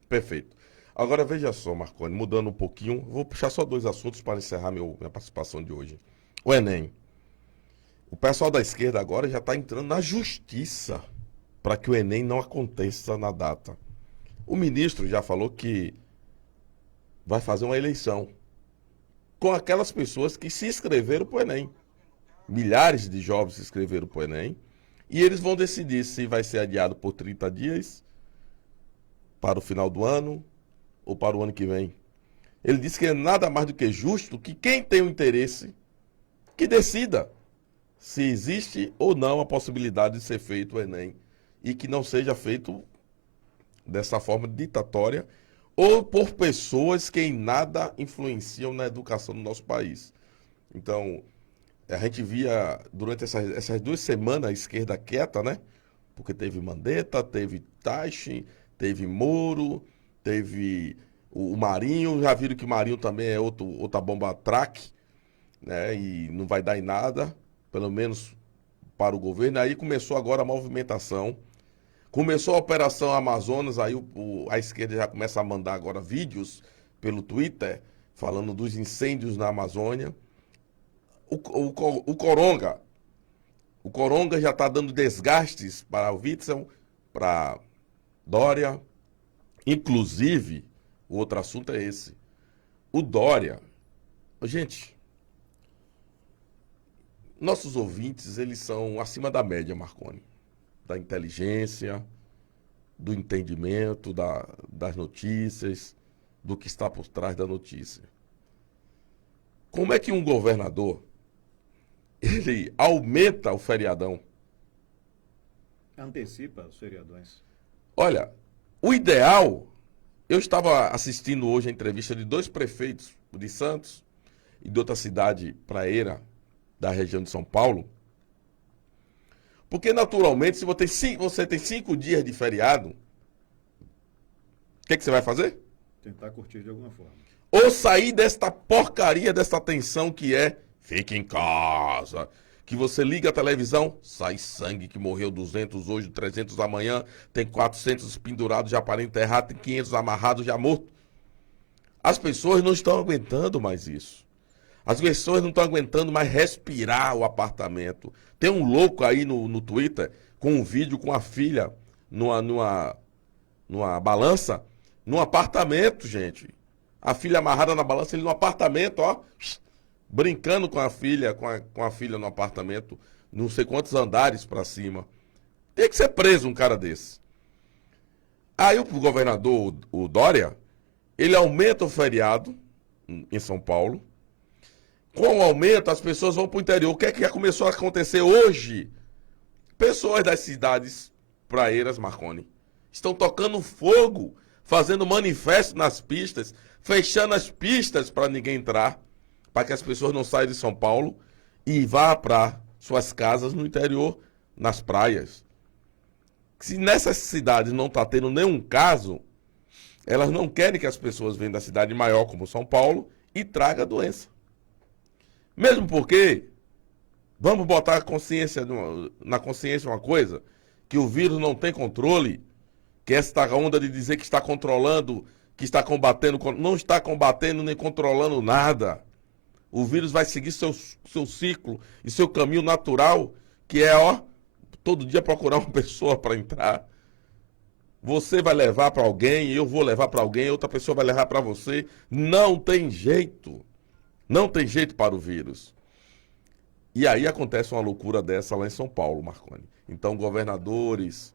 Perfeito. Agora veja só, Marconi, mudando um pouquinho, vou puxar só 2 assuntos para encerrar minha participação de hoje. O Enem. O pessoal da esquerda agora já está entrando na justiça para que o Enem não aconteça na data. O ministro já falou que vai fazer uma eleição com aquelas pessoas que se inscreveram para o Enem. Milhares de jovens se inscreveram para o Enem e eles vão decidir se vai ser adiado por 30 dias para o final do ano ou para o ano que vem. Ele disse que é nada mais do que justo que quem tem o interesse que decida se existe ou não a possibilidade de ser feito o Enem e que não seja feito dessa forma ditatória ou por pessoas que em nada influenciam na educação do nosso país. Então, a gente via durante essas 2 semanas a esquerda quieta, né? Porque teve Mandetta, teve Taixe, teve Moro, teve o Marinho, já viram que o Marinho também é outra bomba traque, né? E não vai dar em nada, pelo menos para o governo. Aí começou agora a movimentação, começou a Operação Amazonas, aí a esquerda já começa a mandar agora vídeos pelo Twitter, falando dos incêndios na Amazônia. O Coronga já está dando desgastes para o Witzel, para Dória. Inclusive, o outro assunto é esse. O Dória. Gente, nossos ouvintes, eles são acima da média, Marconi. Da inteligência, do entendimento das notícias, do que está por trás da notícia. Como é que um governador, ele aumenta o feriadão? Antecipa os feriadões. Olha, o ideal, eu estava assistindo hoje a entrevista de 2 prefeitos, o de Santos e de outra cidade praeira da região de São Paulo, porque naturalmente se você tem 5 dias de feriado, o que você vai fazer? Tentar curtir de alguma forma. Ou sair desta porcaria, desta tensão que é fique em casa, que você liga a televisão, sai sangue, que morreu 200 hoje, 300 amanhã, tem 400 pendurados já para enterrar, tem 500 amarrados já mortos. As pessoas não estão aguentando mais isso. As pessoas não estão aguentando mais respirar o apartamento. Tem um louco aí no Twitter com um vídeo com a filha numa balança, num apartamento, gente. A filha amarrada na balança, ele no apartamento, ó, brincando com a filha, com a filha no apartamento, não sei quantos andares para cima. Tem que ser preso um cara desse. Aí o governador, o Dória, ele aumenta o feriado em São Paulo. Com o aumento, as pessoas vão para o interior. O que é que já começou a acontecer hoje? Pessoas das cidades praeiras, Marconi, estão tocando fogo, fazendo manifesto nas pistas, fechando as pistas para ninguém entrar, para que as pessoas não saiam de São Paulo e vá para suas casas no interior, nas praias. Se nessas cidades não está tendo nenhum caso, elas não querem que as pessoas venham da cidade maior, como São Paulo, e tragam a doença. Mesmo porque, vamos botar na consciência uma coisa, que o vírus não tem controle, que esta onda de dizer que está controlando, que está combatendo, não está combatendo nem controlando nada. O vírus vai seguir seu ciclo e seu caminho natural, que é, ó, todo dia procurar uma pessoa para entrar. Você vai levar para alguém, eu vou levar para alguém, outra pessoa vai levar para você. Não tem jeito. Não tem jeito para o vírus. E aí acontece uma loucura dessa lá em São Paulo, Marconi. Então, governadores,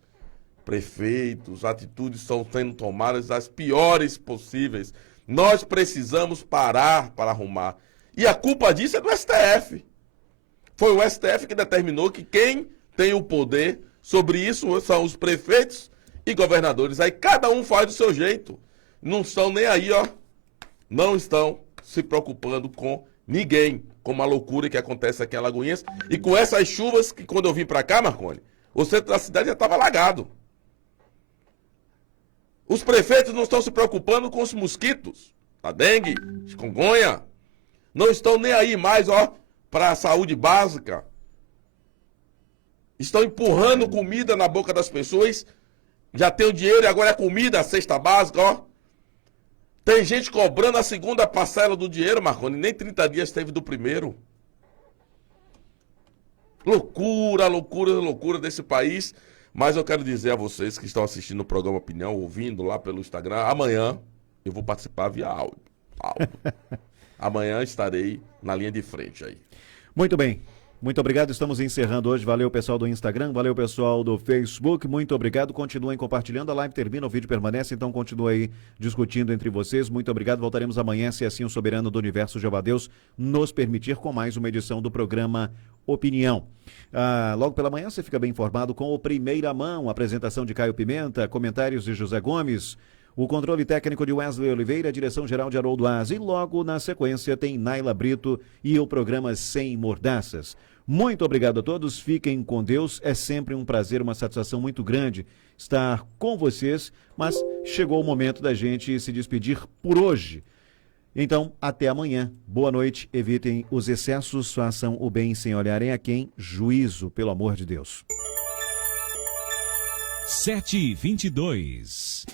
prefeitos, atitudes estão sendo tomadas as piores possíveis. Nós precisamos parar para arrumar. E a culpa disso é do STF. Foi o STF que determinou que quem tem o poder sobre isso são os prefeitos e governadores. Aí cada um faz do seu jeito. Não estão nem aí, ó. Não estão se preocupando com ninguém, com uma loucura que acontece aqui em Alagoinhas. E com essas chuvas que quando eu vim para cá, Marconi, o centro da cidade já estava alagado. Os prefeitos não estão se preocupando com os mosquitos, a dengue, chikungunya. Não estão nem aí mais, ó, para a saúde básica. Estão empurrando comida na boca das pessoas. Já tem o dinheiro e agora é comida, a cesta básica, ó. Tem gente cobrando a segunda parcela do dinheiro, Marconi. Nem 30 dias teve do primeiro. Loucura, loucura, loucura desse país. Mas eu quero dizer a vocês que estão assistindo o programa Opinião, ouvindo lá pelo Instagram, amanhã eu vou participar via áudio. Amanhã estarei na linha de frente aí. Muito bem. Muito obrigado, estamos encerrando hoje. Valeu, pessoal do Instagram, valeu, pessoal do Facebook. Muito obrigado, continuem compartilhando. A live termina, o vídeo permanece, então continue aí discutindo entre vocês. Muito obrigado, voltaremos amanhã, se assim o soberano do universo, Jeová Deus, nos permitir, com mais uma edição do programa Opinião. Logo pela manhã você fica bem informado com o Primeira Mão, apresentação de Caio Pimenta, comentários de José Gomes, o controle técnico de Wesley Oliveira, a direção-geral de Haroldo Aze. E logo na sequência tem Naila Brito e o programa Sem Mordaças. Muito obrigado a todos, fiquem com Deus, é sempre um prazer, uma satisfação muito grande estar com vocês, mas chegou o momento da gente se despedir por hoje. Então, até amanhã, boa noite, evitem os excessos, façam o bem sem olharem a quem, juízo, pelo amor de Deus. 7h22.